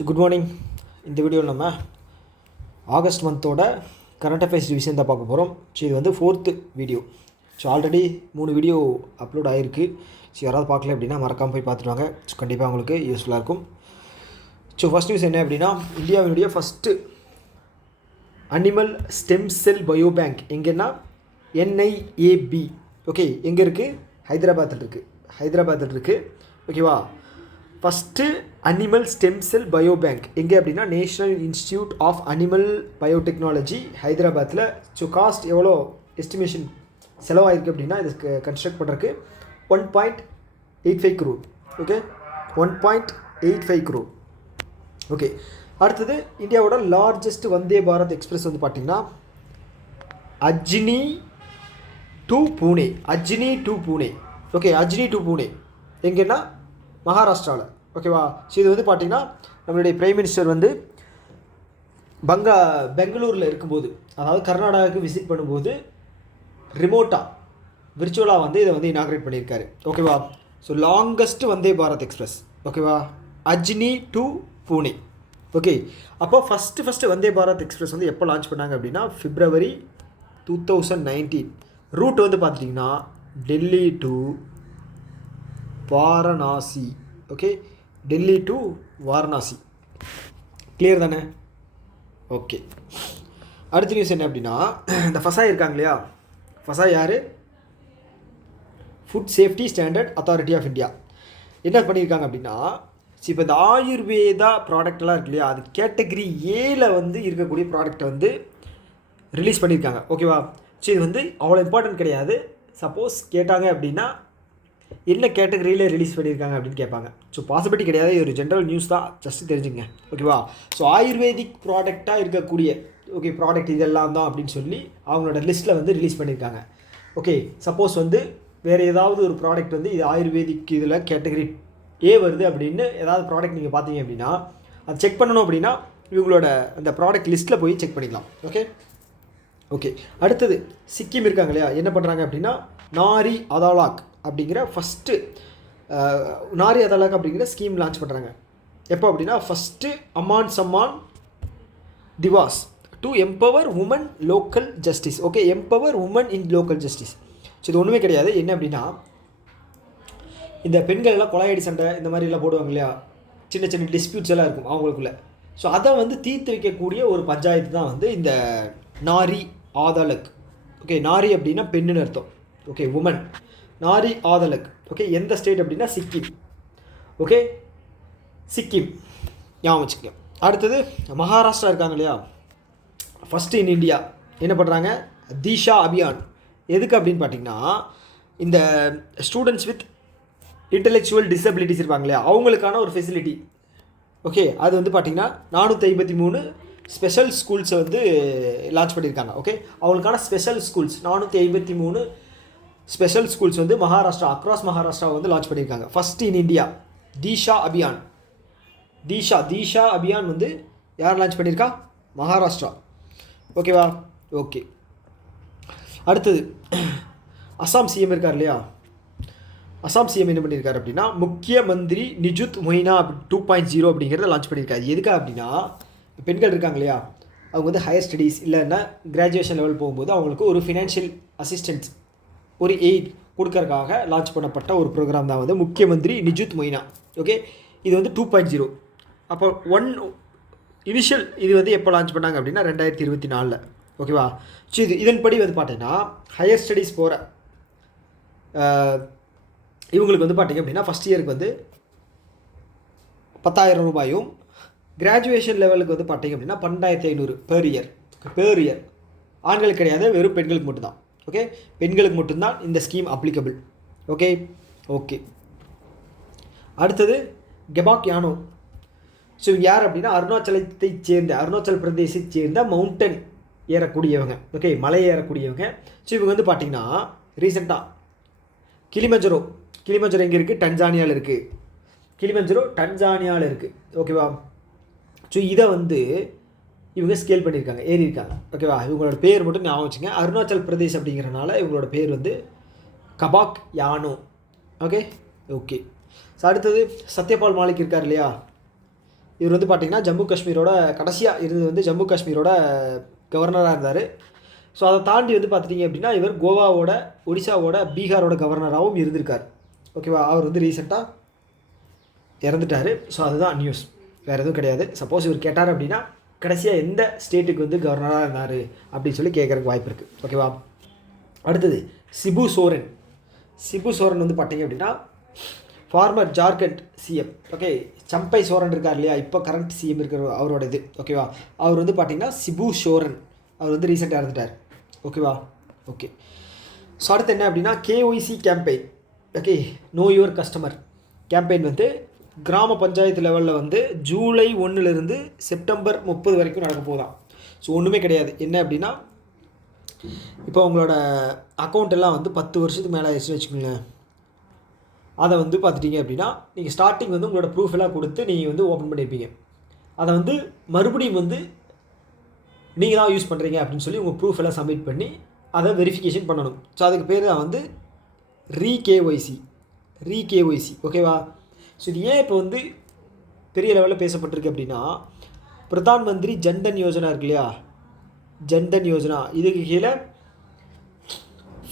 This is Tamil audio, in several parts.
So good morning. இந்த வீடியோவில் நம்ம ஆகஸ்ட் மந்தோட கரண்ட் அஃபேர்ஸ் டிவிஷன் தான் பார்க்க போகிறோம். ஸோ இது வந்து 4th video. So already 3 video upload ஆகிருக்கு. ஸோ யாராவது பார்க்கல அப்படின்னா மறக்காமல் போய் பார்த்துட்டு வாங்க. ஸோ கண்டிப்பாக உங்களுக்கு யூஸ்ஃபுல்லாக இருக்கும். ஸோ ஃபஸ்ட் நியூஸ் என்ன அப்படின்னா, இந்தியாவினுடைய first animal stem cell bio bank எங்கன்னா NIAB. ஓகே, எங்கே இருக்குது? ஹைதராபாத்தில் இருக்குது. ஓகேவா? First animal stem cell bio bank எங்கே அப்படின்னா national institute of animal biotechnology ஹைதராபாத்தில். ஸோ காஸ்ட் எவ்வளோ எஸ்டிமேஷன் செலவாயிருக்கு அப்படின்னா இதுக்கு கன்ஸ்ட்ரக்ட் பண்ணுறதுக்கு 1.85 crore. Okay, 1.85 crore. ஓகே, அடுத்தது இந்தியாவோட லார்ஜஸ்ட் வந்தே பாரத் எக்ஸ்பிரஸ் வந்து பார்த்திங்கன்னா Ajni to Pune. Okay, Ajni to Pune எங்கன்னா மகாராஷ்டிராவில். ஓகேவா? ஸோ இது வந்து பார்த்திங்கன்னா நம்மளுடைய பிரைம் மினிஸ்டர் வந்து பெங்களூரில் இருக்கும்போது, அதாவது கர்நாடகாவுக்கு விசிட் பண்ணும்போது ரிமோட்டாக விர்ச்சுவலாக வந்து இதை வந்து இனாக்ரேட் பண்ணியிருக்காரு. ஓகேவா? So longest Vande Bharat express. ஓகேவா? அஜ்னி டு பூனே. ஓகே, அப்போ ஃபஸ்ட்டு வந்தே பாரத் எக்ஸ்பிரஸ் வந்து எப்போ லான்ச் பண்ணாங்க அப்படின்னா February 2019. ரூட் வந்து பார்த்துட்டிங்கன்னா Delhi to Varanasi. Okay, Delhi to Varanasi. Clear தானே? ஓகே, அடுத்த நியூஸ் என்ன அப்படின்னா, இந்த ஃபசாய் இருக்காங்க இல்லையா, ஃபசாய் யார்? Food safety standard authority of India. என்ன பண்ணியிருக்காங்க அப்படின்னா, இப்போ இந்த ஆயுர்வேதா ப்ராடக்ட்லாம் இருக்கு இல்லையா, அது கேட்டகரி ஏல வந்து இருக்கக்கூடிய ப்ராடக்டை வந்து ரிலீஸ் பண்ணியிருக்காங்க. ஓகேவா? ஸோ இது வந்து அவ்வளோ இம்பார்ட்டன்ட் கிடையாது. சப்போஸ் கேட்டாங்க அப்படின்னா என்ன கேட்டகரியில் ரிலீஸ் பண்ணியிருக்காங்க அப்படின்னு கேட்பாங்க. ஸோ பாசிபிலிட்டி கிடையாது, இது ஒரு ஜென்ரல் நியூஸ் தான், ஜஸ்ட் தெரிஞ்சுங்க. ஓகேவா? ஸோ ஆயுர்வேதிக் ப்ராடக்டாக இருக்கக்கூடிய ப்ராடக்ட் இதெல்லாம் தான் அப்படின்னு சொல்லி அவங்களோட லிஸ்ட்டில் வந்து ரிலீஸ் பண்ணியிருக்காங்க. ஓகே, சப்போஸ் வந்து வேறு ஏதாவது ஒரு ப்ராடக்ட் வந்து இது ஆயுர்வேதிக் இதில் கேட்டகரி ஏ வருது அப்படின்னு ஏதாவது ப்ராடக்ட் நீங்கள் பார்த்தீங்க அப்படின்னா அது செக் பண்ணணும் அப்படின்னா இவங்களோட அந்த ப்ராடக்ட் லிஸ்ட்டில் போய் செக் பண்ணிக்கலாம். ஓகே, அடுத்தது சிக்கிம் இருக்காங்க இல்லையா, என்ன பண்ணுறாங்க அப்படின்னா நாரி அதாலாக் அப்படிங்கிற ஃபஸ்ட்டு நாரி அதாலாக் அப்படிங்கிற ஸ்கீம் லான்ச் பண்ணுறாங்க. எப்போ அப்படின்னா ஃபஸ்ட்டு அம்மான் Samman Diwas to empower women local justice. Okay, empower women in local justice. So இது ஒன்றுமே கிடையாது. என்ன அப்படின்னா, இந்த பெண்கள் எல்லாம் கொலையடி சண்டை இந்த மாதிரிலாம் போடுவாங்க இல்லையா, சின்ன சின்ன டிஸ்பியூட்ஸ் எல்லாம் இருக்கும் அவங்களுக்குள்ள. ஸோ அதை வந்து தீர்த்து வைக்கக்கூடிய ஒரு பஞ்சாயத்து தான் வந்து இந்த நாரி ஆதாலக். ஓகே, நாரி அப்படின்னா பெண்ணுன்னு அர்த்தம். Okay, woman. நாரி ஆதலக். ஓகே, எந்த ஸ்டேட் அப்படின்னா சிக்கிம். ஓகே, சிக்கிம் ஞாபகம் வச்சுக்கோங்க. அடுத்தது மகாராஷ்டிரா இருக்காங்க இல்லையா, ஃபஸ்ட்டு இன் இந்தியா என்ன பண்ணுறாங்க, தீஷா அபியான். எதுக்கு அப்படின்னு பார்த்தீங்கன்னா, இந்த ஸ்டூடெண்ட்ஸ் வித் இன்டெலெக்சுவல் டிசபிலிட்டிஸ் இருப்பாங்க இல்லையா, அவங்களுக்கான ஒரு ஃபெசிலிட்டி. ஓகே, அது வந்து பார்த்திங்கன்னா 453 ஸ்பெஷல் ஸ்கூல்ஸை வந்து லான்ச் பண்ணியிருக்காங்க. ஓகே, அவங்களுக்கான ஸ்பெஷல் ஸ்கூல்ஸ் 453 ஸ்பெஷல் ஸ்கூல்ஸ் வந்து மகாராஷ்டிரா அக்ராஸ் மகாராஷ்டிரா வந்து லான்ச் பண்ணியிருக்காங்க. First in India Disha Abhiyan. Disha Abhiyan வந்து யார் லான்ச் பண்ணியிருக்கா? மகாராஷ்டிரா. ஓகேவா? ஓகே, அடுத்தது அசாம் சிஎம் இருக்கார் இல்லையா, அசாம் சிஎம் என்ன பண்ணியிருக்காரு அப்படின்னா முக்கிய மந்திரி நிஜுத் மொய்னா 2.0 அப்படிங்கிறத லான்ச் பண்ணியிருக்காரு. எதுக்காக அப்படின்னா, பெண்கள் இருக்காங்க இல்லையா, அவங்க வந்து ஹையர் ஸ்டடீஸ் இல்லைன்னா கிராஜுவேஷன் லெவல் போகும்போது அவங்களுக்கு ஒரு ஃபினான்ஷியல் அசிஸ்டன்ஸ், ஒரு எய்ட் கொடுக்கறதுக்காக லான்ச் பண்ணப்பட்ட ஒரு ப்ரோக்ராம் தான் வந்து முக்கிய மந்திரி நிஜுத் மொய்னா. ஓகே, இது வந்து 2.0. அப்போ இனிஷியல் இது வந்து எப்போ லான்ச் பண்ணாங்க அப்படின்னா 2024. ஓகேவா? ஸோ இதன்படி வந்து பார்த்தீங்கன்னா ஹையர் ஸ்டடீஸ் போகிற இவங்களுக்கு வந்து பார்த்திங்க அப்படின்னா ஃபஸ்ட் இயருக்கு வந்து 10,000 ரூபாயும், கிராஜுவேஷன் லெவலுக்கு வந்து பார்த்திங்க அப்படின்னா 12,500 பெர் இயர். ஆண்களுக்கு கிடையாது, வெறும் பெண்களுக்கு மட்டும்தான். ஓகே, பெண்களுக்கு மட்டும்தான் இந்த ஸ்கீம் அப்ளிகபிள். ஓகே, அடுத்தது கெபாக் யானோ. ஸோ இவங்க யார் அப்படின்னா அருணாச்சல் பிரதேசத்தை சேர்ந்த மவுண்டன் ஏறக்கூடியவங்க. ஓகே, மலை ஏறக்கூடியவங்க. ஸோ இவங்க வந்து பார்த்திங்கன்னா ரீசெண்டாக கிளிமஞ்சரோ எங்கே இருக்குது? டன்சானியாவில் இருக்குது. ஓகேவா? ஸோ இதை வந்து இவங்க ஸ்கேல் பண்ணியிருக்காங்க, ஏறியிருக்காங்க. ஓகேவா? இவங்களோட பேர் மட்டும் ஞாபகம் வச்சுங்க. அருணாச்சல் பிரதேஷ் அப்படிங்கிறனால இவங்களோட பேர் வந்து கபாக் யானோ. ஓகே. ஸோ அடுத்தது சத்யபால் மாலிக் இருக்கார் இல்லையா, இவர் வந்து பார்த்திங்கன்னா ஜம்மு காஷ்மீரோட கடைசியாக இருந்தது வந்து ஜம்மு காஷ்மீரோட கவர்னராக இருந்தார். ஸோ அதை தாண்டி வந்து பார்த்துட்டிங்க அப்படின்னா இவர் கோவாவோட, ஒடிசாவோட, பீகாரோட கவர்னராகவும் இருந்திருக்கார். ஓகேவா? அவர் வந்து ரீசெண்டாக இறந்துட்டார். ஸோ அதுதான் நியூஸ், வேறு எதுவும் கிடையாது. சப்போஸ் இவர் கேட்டார் அப்படின்னா கடைசியாக எந்த ஸ்டேட்டுக்கு வந்து கவர்னராக இருந்தார் அப்படின்னு சொல்லி கேட்குறதுக்கு வாய்ப்பு இருக்குது. ஓகேவா? அடுத்தது சிபு சோரன். சிபு சோரன் வந்து பார்த்தீங்க அப்படின்னா ஃபார்மர் ஜார்க்கண்ட் சிஎம். ஓகே, சம்பை சோரன் இருக்கார் இல்லையா, இப்போ கரண்ட் சிஎம் இருக்கிற அவரோட இது. ஓகேவா? அவர் வந்து பார்த்தீங்கன்னா சிபு சோரன், அவர் வந்து ரீசெண்டாக இறந்துட்டார். ஓகேவா? ஓகே. ஸோ அடுத்து என்ன அப்படின்னா KYC campaign. Okay, no your customer campaign வந்து கிராம பஞ்சாயத்து லெவலில் வந்து ஜூலை 1 செப்டம்பர் 30 வரைக்கும் நடக்க போதாம். ஸோ ஒன்றுமே கிடையாது. என்ன அப்படின்னா இப்போ உங்களோட அக்கௌண்ட் எல்லாம் வந்து 10 வருஷத்துக்கு மேலே ஆயிடுச்சுன்னு வச்சுக்கோங்களேன். அதை வந்து பார்த்துட்டிங்க அப்படின்னா நீங்கள் ஸ்டார்டிங் வந்து உங்களோட ப்ரூஃப் எல்லாம் கொடுத்து நீங்கள் வந்து ஓப்பன் பண்ணியிருப்பீங்க. அதை வந்து மறுபடியும் வந்து நீங்கள் தான் யூஸ் பண்ணுறீங்க அப்படின்னு சொல்லி உங்கள் ப்ரூஃப் எல்லாம் சப்மிட் பண்ணி அதை வெரிஃபிகேஷன் பண்ணணும். ஸோ அதுக்கு பேர் தான் வந்து ரீகேஒய்சி. ஓகேவா? ஸோ இது ஏன் இப்போ வந்து பெரிய லெவலில் பேசப்பட்டிருக்கு அப்படின்னா பிரதான் மந்திரி ஜன்தன் யோஜனா இருக்கு இல்லையா, ஜன்தன் யோஜனா, இதுக்கு கீழே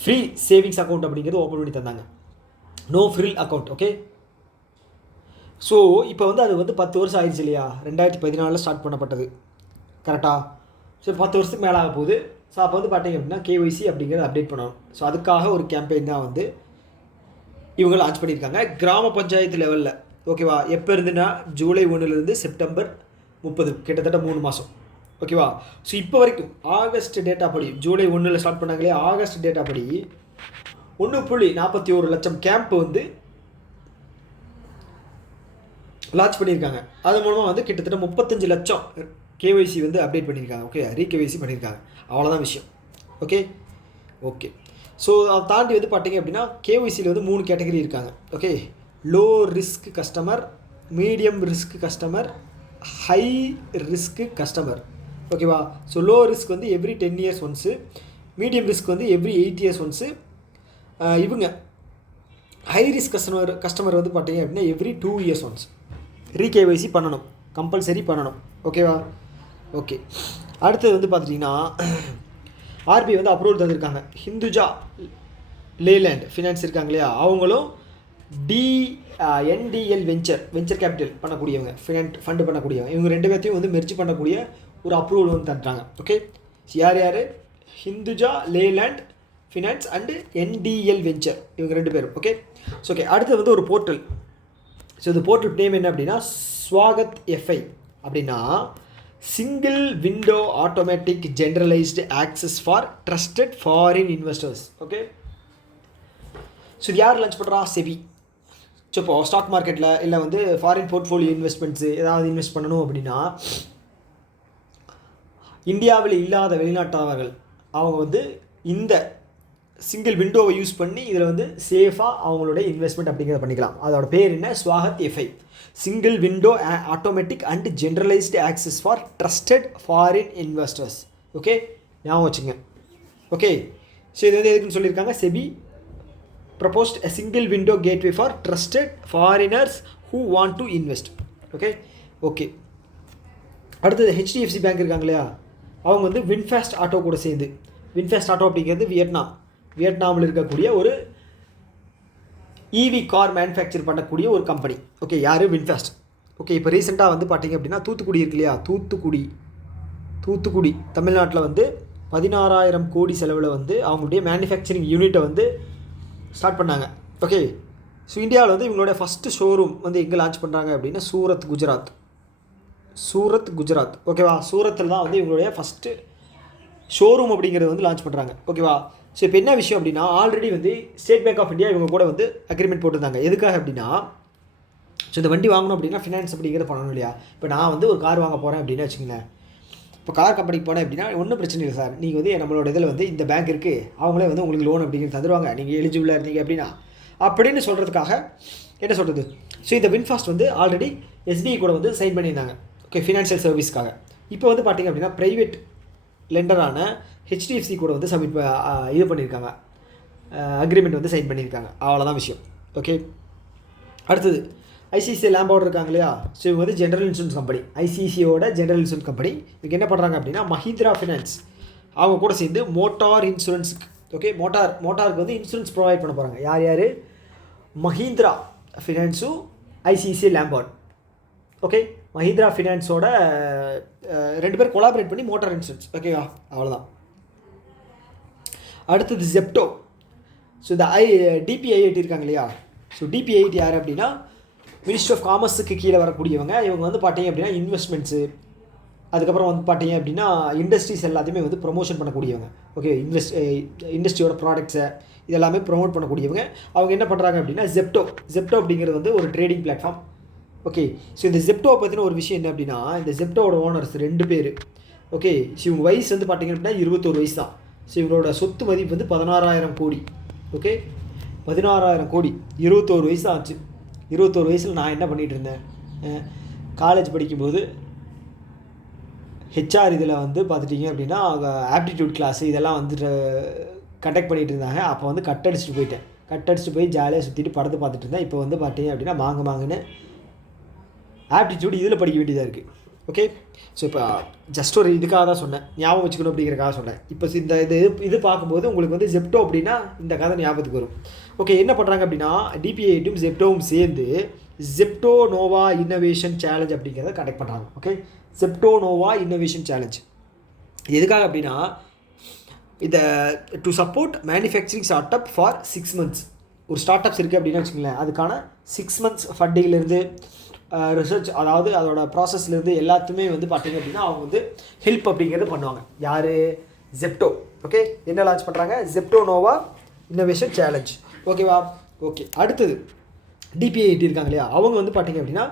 ஃப்ரீ சேவிங்ஸ் அக்கௌண்ட் அப்படிங்கிறது ஓப்பன் பண்ணி தந்தாங்க. No frill account. Okay, so இப்போ வந்து அது வந்து 10 வருஷம் ஆயிடுச்சு இல்லையா, 2014 ஸ்டார்ட் பண்ணப்பட்டது. கரெக்டாக? ஸோ 10 வருஷத்துக்கு மேலே ஆக போகுது. ஸோ அப்போ வந்து பார்த்தீங்க அப்படின்னா கேஒய்சி அப்படிங்கிறத அப்டேட் பண்ணணும். ஸோ அதுக்காக ஒரு கேம்பெயின் தான் வந்து இவங்க லான்ச் பண்ணியிருக்காங்க கிராம பஞ்சாயத்து லெவலில். ஓகேவா? எப்போ இருந்துன்னா ஜூலை 1 செப்டம்பர் 30, கிட்டத்தட்ட 3 மாதம். ஓகேவா? ஸோ இப்போ வரைக்கும் ஆகஸ்ட் டேட்டா படி, ஜூலை 1 ஸ்டார்ட் பண்ணாங்களே, ஆகஸ்ட் டேட்டா படி 1.41 லட்சம் கேம்ப் வந்து லான்ச் பண்ணியிருக்காங்க. அது மூலமாக வந்து கிட்டத்தட்ட 35 லட்சம் கேஒய்சி வந்து அப்டேட் பண்ணியிருக்காங்க. ஓகே, ரீகேஒய்சி பண்ணியிருக்காங்க. அவ்வளோதான் விஷயம். ஓகே. ஸோ அதை தாண்டி வந்து பார்த்தீங்க அப்படின்னா கேஒய்சியில் வந்து 3 கேட்டகரி இருக்காங்க. Okay, low risk customer, medium risk customer, high risk customer. ஓகேவா? ஸோ லோ ரிஸ்க் வந்து every 10 years once, medium risk வந்து எவ்ரி 8 இயர்ஸ் ஒன்ஸு, இவங்க ஹை ரிஸ்க் கஸ்டமர் வந்து பார்த்தீங்க அப்படின்னா எவ்ரி 2 இயர்ஸ் ஒன்ஸ் ரீகேஒய்சி பண்ணணும், கம்பல்சரி பண்ணணும். ஓகேவா? ஓகே. அடுத்தது வந்து பார்த்துட்டிங்கன்னா ஆர்பிஐ வந்து அப்ரூவல் தந்திருக்காங்க. ஹிந்துஜா லேலேண்ட் ஃபினான்ஸ் இருக்காங்க இல்லையா, அவங்களும் என்டிஎல் வெஞ்சர் கேபிட்டல் பண்ணக்கூடியவங்க, ஃபண்டு பண்ணக்கூடியவங்க, இவங்க 2 பேர்த்தையும் வந்து மெர்ஜ் பண்ணக்கூடிய ஒரு அப்ரூவல் வந்து தந்துட்டாங்க. ஓகே, யார் Hinduja Leyland finance and NDL venture, இவங்க 2 பேரும். ஓகே. ஸோ ஓகே, அடுத்தது வந்து ஒரு போர்ட்டல். ஸோ இந்த போர்ட்டல் நேம் என்ன அப்படின்னா ஸ்வாகத் எஃப்ஐ அப்படின்னா single window automatic generalised access for trusted foreign investors. Okay, so இது யார் லான்ச் பண்ணுறா? செபி. ஸோ இப்போ ஸ்டாக் மார்க்கெட்டில் இல்லை வந்து ஃபாரின் போர்ட்ஃபோலியோ இன்வெஸ்ட்மெண்ட்ஸு ஏதாவது இன்வெஸ்ட் பண்ணணும் அப்படின்னா இந்தியாவில் இல்லாத வெளிநாட்டவர்கள் அவங்க வந்து இந்த சிங்கிள் விண்டோவை யூஸ் பண்ணி இதில் வந்து சேஃபாக அவங்களோட இன்வெஸ்ட்மெண்ட் அப்படிங்கிறத பண்ணிக்கலாம். அதோட பேர் என்ன? Swagat FI, single window automatic and generalised access for trusted foreign investors. Okay, ஞாபகம் வச்சுங்க. ஓகே, ஸோ இது வந்து எதுக்குன்னு சொல்லியிருக்காங்க? SEBI proposed a single window gateway for trusted foreigners who want to invest. Okay. அடுத்தது ஹெச்டிஎஃப்சி பேங்க் இருக்காங்க இல்லையா, அவங்க வந்து வின்ஃபாஸ்ட் ஆட்டோ கூட சேர்ந்து, வின்ஃபாஸ்ட் ஆட்டோ அப்படிங்கிறது வியட்நாமில் இருக்கக்கூடிய ஒரு இவி கார் மேனுஃபேக்சர் பண்ணக்கூடிய ஒரு கம்பெனி. ஓகே, யார்? வின்ஃபாஸ்ட். ஓகே, இப்போ ரீசெண்டாக வந்து பார்த்தீங்க அப்படின்னா தூத்துக்குடி இருக்கு இல்லையா, தூத்துக்குடி தமிழ்நாட்டில் வந்து 16,000 கோடி செலவில் வந்து அவங்களுடைய மேனுஃபேக்சரிங் யூனிட்டை வந்து ஸ்டார்ட் பண்ணாங்க. ஓகே, ஸோ இந்தியாவில் வந்து இவங்களுடைய ஃபஸ்ட்டு ஷோரூம் வந்து எங்கே லான்ச் பண்ணுறாங்க அப்படின்னா சூரத், குஜராத். ஓகேவா? சூரத்தில் தான் வந்து இவங்களுடைய ஃபஸ்ட்டு ஷோரூம் அப்படிங்கிறது வந்து லான்ச் பண்ணுறாங்க. ஓகேவா? ஸோ இப்போ என்ன விஷயம் அப்படின்னா ஆல்ரெடி வந்து ஸ்டேட் பேங்க் ஆஃப் இந்தியா இவங்க கூட வந்து அக்ரிமெண்ட் போட்டிருந்தாங்க. எதுக்காக அப்படின்னா ஸோ இந்த வண்டி வாங்கணும் அப்படின்னா ஃபினான்ஸ் அப்படிங்கிறது பண்ணணும் இல்லையா. இப்போ நான் வந்து ஒரு கார் வாங்க போகிறேன் அப்படின்னா வச்சுங்களேன், இப்போ கார் கம்பெனிக்கு போனேன் அப்படின்னா ஒன்றும் பிரச்சனை இல்லை சார், நீங்கள் வந்து நம்மளோட இதில் வந்து இந்த பேங்க் இருக்குது, அவங்களே வந்து உங்களுக்கு லோன் அப்படிங்கிறது தந்துடுவாங்க, நீங்கள் எலிஜிபிளாக இருந்தீங்க அப்படின்னா அப்படின்னு சொல்கிறதுக்காக என்ன சொல்கிறது. ஸோ இந்த வின்ஃபாஸ்ட் வந்து ஆல்ரெடி எஸ்பிஐ கூட வந்து சைன் பண்ணியிருந்தாங்க. ஓகே, ஃபினான்ஷியல் சர்வீஸ்க்காக. இப்போ வந்து பார்த்திங்க அப்படின்னா ப்ரைவேட் லெண்டரான ஹெச்டிஎஃப்சி கூட வந்து இது பண்ணியிருக்காங்க, அக்ரிமெண்ட் வந்து சைன் பண்ணியிருக்காங்க. அவ்வளோதான் விஷயம். ஓகே, அடுத்தது ஐசிஐசிஐ லேம்போர்டு இருக்காங்க இல்லையா, ஸோ இவங்க வந்து ஜென்ரல் இன்சூரன்ஸ் கம்பெனி, ஐசிஐசியோட ஜென்ரல் இன்சூரன்ஸ் கம்பெனி. இவங்க என்ன பண்ணுறாங்க அப்படின்னா மஹிந்திரா ஃபினான்ஸ் அவங்க கூட சேர்ந்து மோட்டார் இன்சூரன்ஸுக்கு, ஓகே, மோட்டாருக்கு வந்து இன்சூரன்ஸ் ப்ரொவைட் பண்ண போகிறாங்க. யார் யார்? மஹிந்திரா ஃபினான்ஸும் ஐசிஐசிஐ லேம்போர்ட். ஓகே, மஹிந்திரா ஃபினான்ஸோட 2 பேர் கொலாபரேட் பண்ணி மோட்டார் இன்சூரன்ஸ். ஓகேவா, அவ்வளோதான். அடுத்தது ஜெப்டோ. ஸோ இந்த டிபிஐஐடி இருக்காங்க இல்லையா, ஸோ டிபிஐஐடி யார் அப்படின்னா மினிஸ்ட்ரி ஆஃப் காமர்ஸுக்கு கீழே வரக்கூடியவங்க. இவங்க வந்து பார்த்தீங்க அப்படின்னா இன்வெஸ்ட்மெண்ட்ஸு, அதுக்கப்புறம் வந்து பார்த்தீங்க அப்படின்னா இண்டஸ்ட்ரீஸ் எல்லாத்தையுமே வந்து ப்ரொமோஷன் பண்ணக்கூடியவங்க. ஓகே, இண்டஸ்ட்ரியோட ப்ராடக்ட்ஸை இதெல்லாமே ப்ரொமோட் பண்ணக்கூடியவங்க. அவங்க என்ன பண்ணுறாங்க அப்படின்னா ஜெப்டோ அப்படிங்கிறது வந்து ஒரு ட்ரேடிங் பிளாட்ஃபார்ம். ஓகே, ஸோ இந்த ஜெப்டோவை பற்றின ஒரு விஷயம் என்ன அப்படின்னா, இந்த ஜெப்டோவோட ஓனர்ஸ் 2 பேர். ஓகே, ஸோ இவங்க வயசு வந்து பார்த்தீங்க அப்படின்னா 21 வயசு தான். ஸோ இவங்களோட சொத்து மதிப்பு வந்து 16,000 கோடி. ஓகே, 16,000 கோடி, 21 வயசு தான் ஆச்சு. 21 வயசில் நான் என்ன பண்ணிகிட்டு இருந்தேன், காலேஜ் படிக்கும்போது ஹெச்ஆர் இதில் வந்து பார்த்துட்டிங்க அப்படின்னா ஆப்டிடியூட் கிளாஸு இதெல்லாம் வந்துட்டு கண்டக்ட் பண்ணிகிட்டு இருந்தாங்க. அப்போ வந்து கட் அடிச்சுட்டு போய் ஜாலியாக சுற்றிட்டு படத்தை பார்த்துட்டு இருந்தேன். இப்போ வந்து பார்த்தீங்க அப்படின்னா மாங்குன்னு ஆப்டிடியூட் இதில் படிக்க வேண்டியதாக இருக்குது. ஓகே, ஸோ இப்போ ஜஸ்ட் ஒரு இதுக்காக தான் சொன்னேன், ஞாபகம் வச்சுக்கணும் அப்படிங்கிறக்காக சொன்னேன். இப்போ இந்த இது பார்க்கும்போது உங்களுக்கு வந்து ஜெப்டோ அப்படின்னா இந்த கதை ஞாபகத்துக்கு வரும். ஓகே, என்ன பண்ணுறாங்க அப்படின்னா டிபிஐடியும் ஜெப்டோவும் சேர்ந்து ஜெப்டோ நோவா இன்னோவேஷன் சேலஞ்ச் அப்படிங்கிறத கண்டக்ட் பண்ணுறாங்க. Okay, Zepto Nova innovation challenge எதுக்காக அப்படின்னா இதை to support manufacturing startup for 6 months. ஒரு ஸ்டார்ட் அப்ஸ் இருக்குது அப்படின்னு வச்சுக்கோங்களேன், அதுக்கான 6 months ஃபண்டிங்லேருந்து ரிசர்ச், அதாவது அதோட ப்ராசஸ்லேருந்து எல்லாத்துமே வந்து பார்த்திங்க அப்படின்னா அவங்க வந்து ஹெல்ப் அப்படிங்கிறது பண்ணுவாங்க. யார்? ஜெப்டோ. ஓகே, என்ன லான்ச் பண்ணுறாங்க? Zepto Nova innovation challenge. ஓகேவா? ஓகே, அடுத்தது டிபிஐடி இருக்காங்க இல்லையா, அவங்க வந்து பார்த்திங்க அப்படின்னா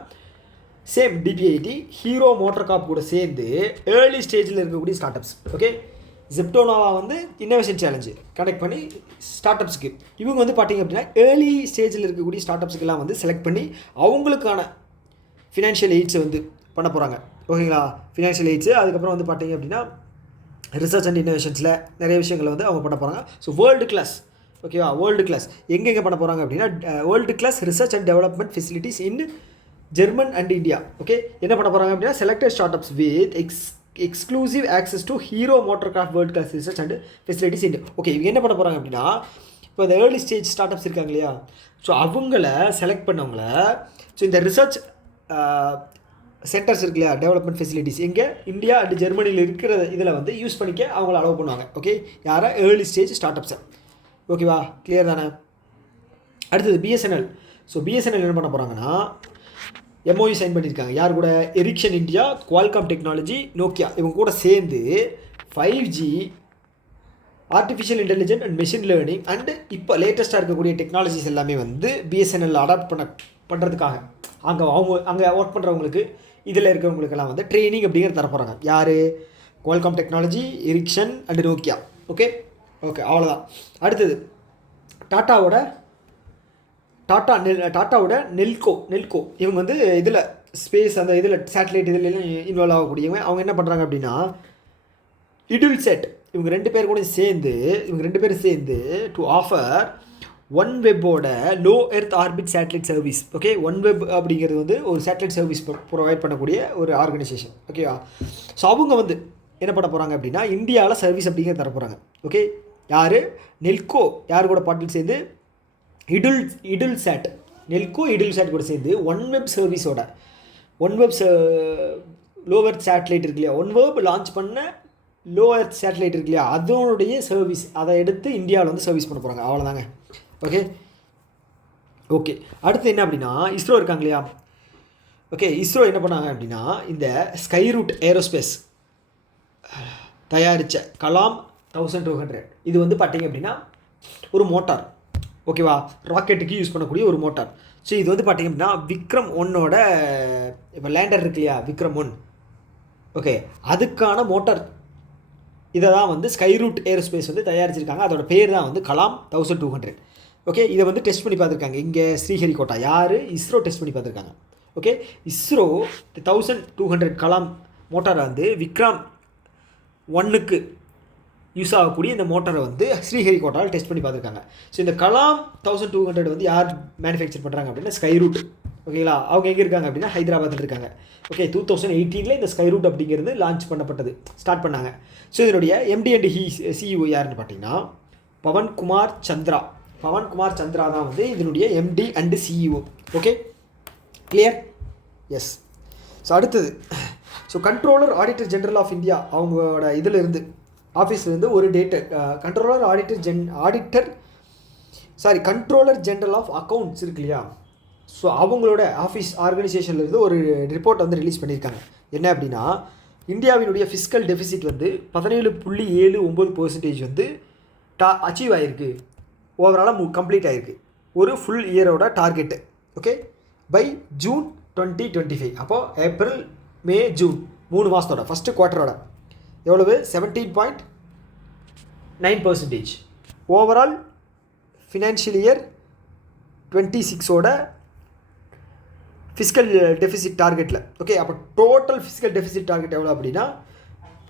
same DPIIT Hero Motor Corp கூட சேர்ந்து ஏர்லி ஸ்டேஜில் இருக்கக்கூடிய startups. Okay, Zepto Nova வந்து இன்னோவேஷன் சேலஞ்சு கனெக்ட் பண்ணி ஸ்டார்ட் அப்ஸுக்கு, இவங்க வந்து பார்த்திங்க அப்படின்னா ஏர்லி ஸ்டேஜில் இருக்கக்கூடிய ஸ்டார்ட் அப்ஸுக்கெல்லாம் வந்து செலக்ட் பண்ணி அவங்களுக்கான ஃபினான்ஷியல் எய்ட்ஸை வந்து பண்ண போகிறாங்க. ஓகேங்களா, ஃபினான்ஷியல் எய்ட்ஸு, அதுக்கப்புறம் வந்து பார்த்திங்க அப்படின்னா ரிசர்ச் அண்ட் இன்னோவேஷன்ஸில் நிறைய விஷயங்களை வந்து அவங்க பண்ண போகிறாங்க. So world class. ஓகேவா, வேர்ல்டு கிளாஸ் எங்கெங்கே பண்ண போகிறாங்க அப்படின்னா world class research and development facilities in German and India. Okay, என்ன பண்ண போகிறாங்க அப்படின்னா selected startups with exclusive access to Hero Motor Corp world class research and facilities in. Okay, இவங்க என்ன பண்ண போகிறாங்க அப்படின்னா இப்போ இந்த ஏர்லி ஸ்டேஜ் ஸ்டார்ட் அப்ஸ் இருக்காங்க இல்லையா, ஸோ அவங்கள செலக்ட் பண்ணவங்கள, ஸோ இந்த ரிசர்ச் சென்டர்ஸ் இருக்கு இல்லையா, டெவலப்மெண்ட் ஃபெசிலிட்டிஸ் எங்கே இந்தியா அண்ட் ஜெர்மனியில் இருக்கிற இதில் வந்து யூஸ் பண்ணிக்க அவங்கள அலோவ் பண்ணுவாங்க. ஓகே, யாரா? ஏர்லி ஸ்டேஜ் ஸ்டார்ட் அப்ஸை. ஓகேவா, கிளியர் தானே? அடுத்தது பிஎஸ்என்எல். ஸோ பிஎஸ்என்எல் என்ன பண்ண போகிறாங்கன்னா எம்ஓயு சைன் பண்ணியிருக்காங்க. யார் கூட? Ericsson India, Qualcomm technology, Nokia, இவங்க கூட சேர்ந்து 5G, artificial intelligence and machine learning and இப்போ லேட்டஸ்ட்டாக இருக்கக்கூடிய டெக்னாலஜிஸ் எல்லாமே வந்து பிஎஸ்என்எல் அடாப்ட் பண்ணுறதுக்காக அங்கே ஒர்க் பண்ணுறவங்களுக்கு இதில் இருக்கிறவங்களுக்கெல்லாம் வந்து ட்ரைனிங் அப்படிங்கிறது தர போகிறாங்க. யார்? Qualcomm technology, Ericsson and Nokia. Okay, அவ்வளோதான். அடுத்தது டாட்டாவோட நெல்கோ இவங்க வந்து இதில் ஸ்பேஸ் அந்த இதில் சேட்டலைட் இதில் இன்வால்வ் ஆகக்கூடியவங்க. அவங்க என்ன பண்ணுறாங்க அப்படின்னா இடுல்செட் இவங்க 2 பேரும் சேர்ந்து டு ஆஃபர் OneWebோட low earth orbit satellite service. Okay, OneWeb அப்படிங்கிறது வந்து ஒரு சேட்டலைட் சர்வீஸ் ப்ரொவைட் பண்ணக்கூடிய ஒரு ஆர்கனைசேஷன். ஓகேவா, ஸோ அவங்க வந்து என்ன பண்ண போகிறாங்க அப்படின்னா இந்தியாவில் சர்வீஸ் அப்படிங்கிறது தர போகிறாங்க. ஓகே, யார்? நெல்கோ யார் கூட பாட்டில் சேர்ந்து நெல்கோ இடுல்சேட் கூட சேர்ந்து OneWeb சர்வீஸோட லோ எர்த் சேட்டலைட் இருக்கு இல்லையா, OneWeb லான்ச் பண்ண லோ எர்த் சேட்டலைட் இருக்கு இல்லையா, அதனுடைய சர்வீஸ் அதை எடுத்து இந்தியாவில் வந்து சர்வீஸ் பண்ண போகிறாங்க. அவ்வளோதாங்க. ஓகே, அடுத்து என்ன அப்படின்னா இஸ்ரோ இருக்காங்க இல்லையா. ஓகே, இஸ்ரோ என்ன பண்ணாங்க அப்படின்னா இந்த ஸ்கைரூட் ஏரோஸ்பேஸ் தயாரித்த கலாம் 1200 இது வந்து பார்த்தீங்க அப்படின்னா ஒரு மோட்டார். ஓகேவா, ராக்கெட்டுக்கு யூஸ் பண்ணக்கூடிய ஒரு மோட்டார். ஸோ இது வந்து பார்த்தீங்க அப்படின்னா விக்ரம் 1ஓட இப்போ லேண்டர் இருக்கு இல்லையா, விக்ரம் 1. ஓகே, அதுக்கான மோட்டார் இதை தான் வந்து ஸ்கைரூட் ஏரோஸ்பேஸ் வந்து தயாரிச்சிருக்காங்க. அதோட பேர் தான் வந்து கலாம் 1200. ஓகே, இதை வந்து டெஸ்ட் பண்ணி பார்த்துருக்காங்க இங்கே ஸ்ரீஹரிகோட்டா. யார்? இஸ்ரோ டெஸ்ட் பண்ணி பார்த்துருக்காங்க. ஓகே, இஸ்ரோ 1200 கலாம் மோட்டாரை வந்து விக்ரம் 1க்கு யூஸ் ஆகக்கூடிய இந்த மோட்டாரை வந்து ஸ்ரீஹரிகோட்டாவில் டெஸ்ட் பண்ணி பார்த்துருக்காங்க. ஸோ இந்த கலாம் 1200 வந்து யார் மேனுஃபேக்சர் பண்ணுறாங்க அப்படின்னா ஸ்கைரூட். ஓகேங்களா. அவங்க எங்கே இருக்காங்க அப்படின்னா ஹைதராபாத்தில் இருக்காங்க. ஓகே, 2018 இந்த ஸ்கை ரூட் அப்படிங்கிறது லான்ச் பண்ணப்பட்டது, ஸ்டார்ட் பண்ணாங்க. ஸோ இதனுடைய எம்டி அண்ட் சிஇஓ யாருன்னு பார்த்தீங்கன்னா பவன்குமார் சந்திரா. பவன்குமார் சந்திரா தான் வந்து இதனுடைய MD and CEO. Okay, clear? Yes. So அடுத்தது, so controller auditor general of India அவங்களோட இதில் இருந்து ஆஃபீஸ்லேருந்து ஒரு கண்ட்ரோலர் ஜெனரல் ஆஃப் அக்கௌண்ட்ஸ் இருக்கு இல்லையா, ஸோ அவங்களோட ஆஃபீஸ் ஆர்கனைசேஷன்லேருந்து ஒரு ரிப்போர்ட் வந்து ரிலீஸ் பண்ணியிருக்காங்க. என்ன அப்படின்னா இந்தியாவினுடைய ஃபிஸ்கல் டெஃபிசிட் வந்து 17.79% வந்து அச்சீவ் ஆகிருக்கு, ஓவராலாக கம்ப்ளீட் ஆகிருக்கு ஒரு ஃபுல் இயரோட டார்கெட்டு. Okay, by June 2025. அப்போது ஏப்ரல் மே ஜூன் 3 மாதத்தோட ஃபஸ்ட்டு குவார்ட்டரோட எவ்வளவு 17.9%. ஓவரால் ஃபினான்ஷியல் இயர் 26ஓட ஃபிஸ்கல் டெஃபிசிட் டார்கெட்டில். ஓகே, அப்போ டோட்டல் ஃபிஸ்கல் டெஃபிசிட் டார்கெட் எவ்வளோ அப்படின்னா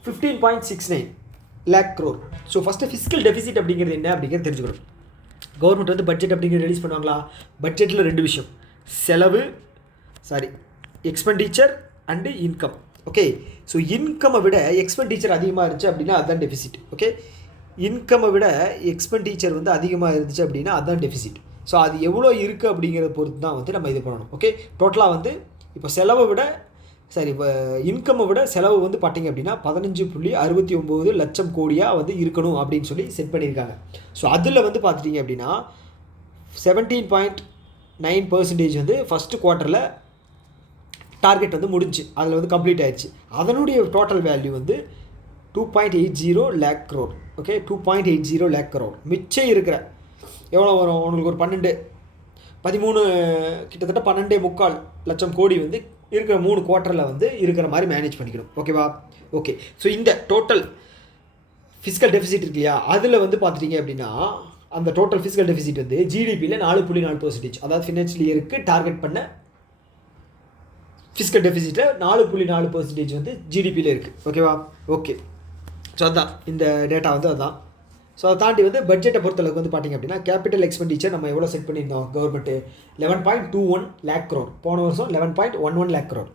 15.69 lakh crore. So first fiscal deficit அப்படிங்கிறது என்ன அப்படிங்கிறது தெரிஞ்சுக்கணும். கவர்மெண்ட் வந்து பட்ஜெட் அப்படிங்கிறது ரிலீஸ் பண்ணுவாங்களா, பட்ஜெட்டில் 2 விஷயம், expenditure and income. Okay, so இன்கம்மை விட எக்ஸ்பெண்டிச்சர் அதிகமாக இருந்துச்சு அப்படின்னா அதுதான் டெஃபிசிட். ஓகே, இன்கம்மை விட எக்ஸ்பெண்டிச்சர் வந்து அதிகமாக இருந்துச்சு அப்படின்னா அதுதான் டெஃபிசிட். ஸோ அது எவ்வளோ இருக்குது அப்படிங்கிறத பொறுத்து தான் வந்து நம்ம இது பண்ணணும். ஓகே, டோட்டலாக வந்து இப்போ இன்கம்மை விட செலவு வந்து பார்த்தீங்க அப்படின்னா 15.69 லட்சம் கோடியாக வந்து இருக்கணும் அப்படின்னு சொல்லி செட் பண்ணியிருக்காங்க. ஸோ அதில் வந்து பார்த்துட்டிங்க அப்படின்னா 17.9% வந்து ஃபஸ்ட்டு குவார்ட்டரில் டார்கெட் வந்து முடிஞ்சு, அதில் வந்து கம்ப்ளீட் ஆயிடுச்சு. அதனுடைய டோட்டல் வேல்யூ வந்து 2.80 lakh crore. Okay, 2.80 lakh crore. மிச்சம் இருக்கிற எவ்வளோ வரும் உங்களுக்கு, ஒரு 13 கிட்டத்தட்ட 12.25 லட்சம் கோடி வந்து இருக்கிற 3 குவார்ட்டரில் வந்து இருக்கிற மாதிரி மேனேஜ் பண்ணிக்கணும். ஓகேவா? ஓகே, ஸோ இந்த டோட்டல் ஃபிஸ்கல் டெஃபிசிட் இருக்கு இல்லையா, அதில் வந்து பார்த்துட்டிங்க அப்படின்னா அந்த டோட்டல் ஃபிஸ்கல் டெஃபிசிட் வந்து ஜிடிபியில் 4.4%, அதாவது ஃபினான்ஷியல் இயருக்கு டார்கெட் பண்ண ஃபிஸ்கல் டெஃபிசிட்டில் 4.4% வந்து ஜிடிபியில் இருக்குது. ஓகேவா? ஓகே, ஸோ அதுதான் இந்த டேட்டா வந்து அதுதான். ஸோ அதை தாண்டி வந்து பட்ஜெட்டை பொறுத்தளவுக்கு வந்து பார்த்திங்க அப்படின்னா கேபிட்டல் எக்ஸ்பெண்டிச்சர் நம்ம எவ்வளோ செட் பண்ணியிருந்தோம் கவர்மெண்ட்டு 11.21 lakh crore, போன வருஷம் 11.11 lakh crore.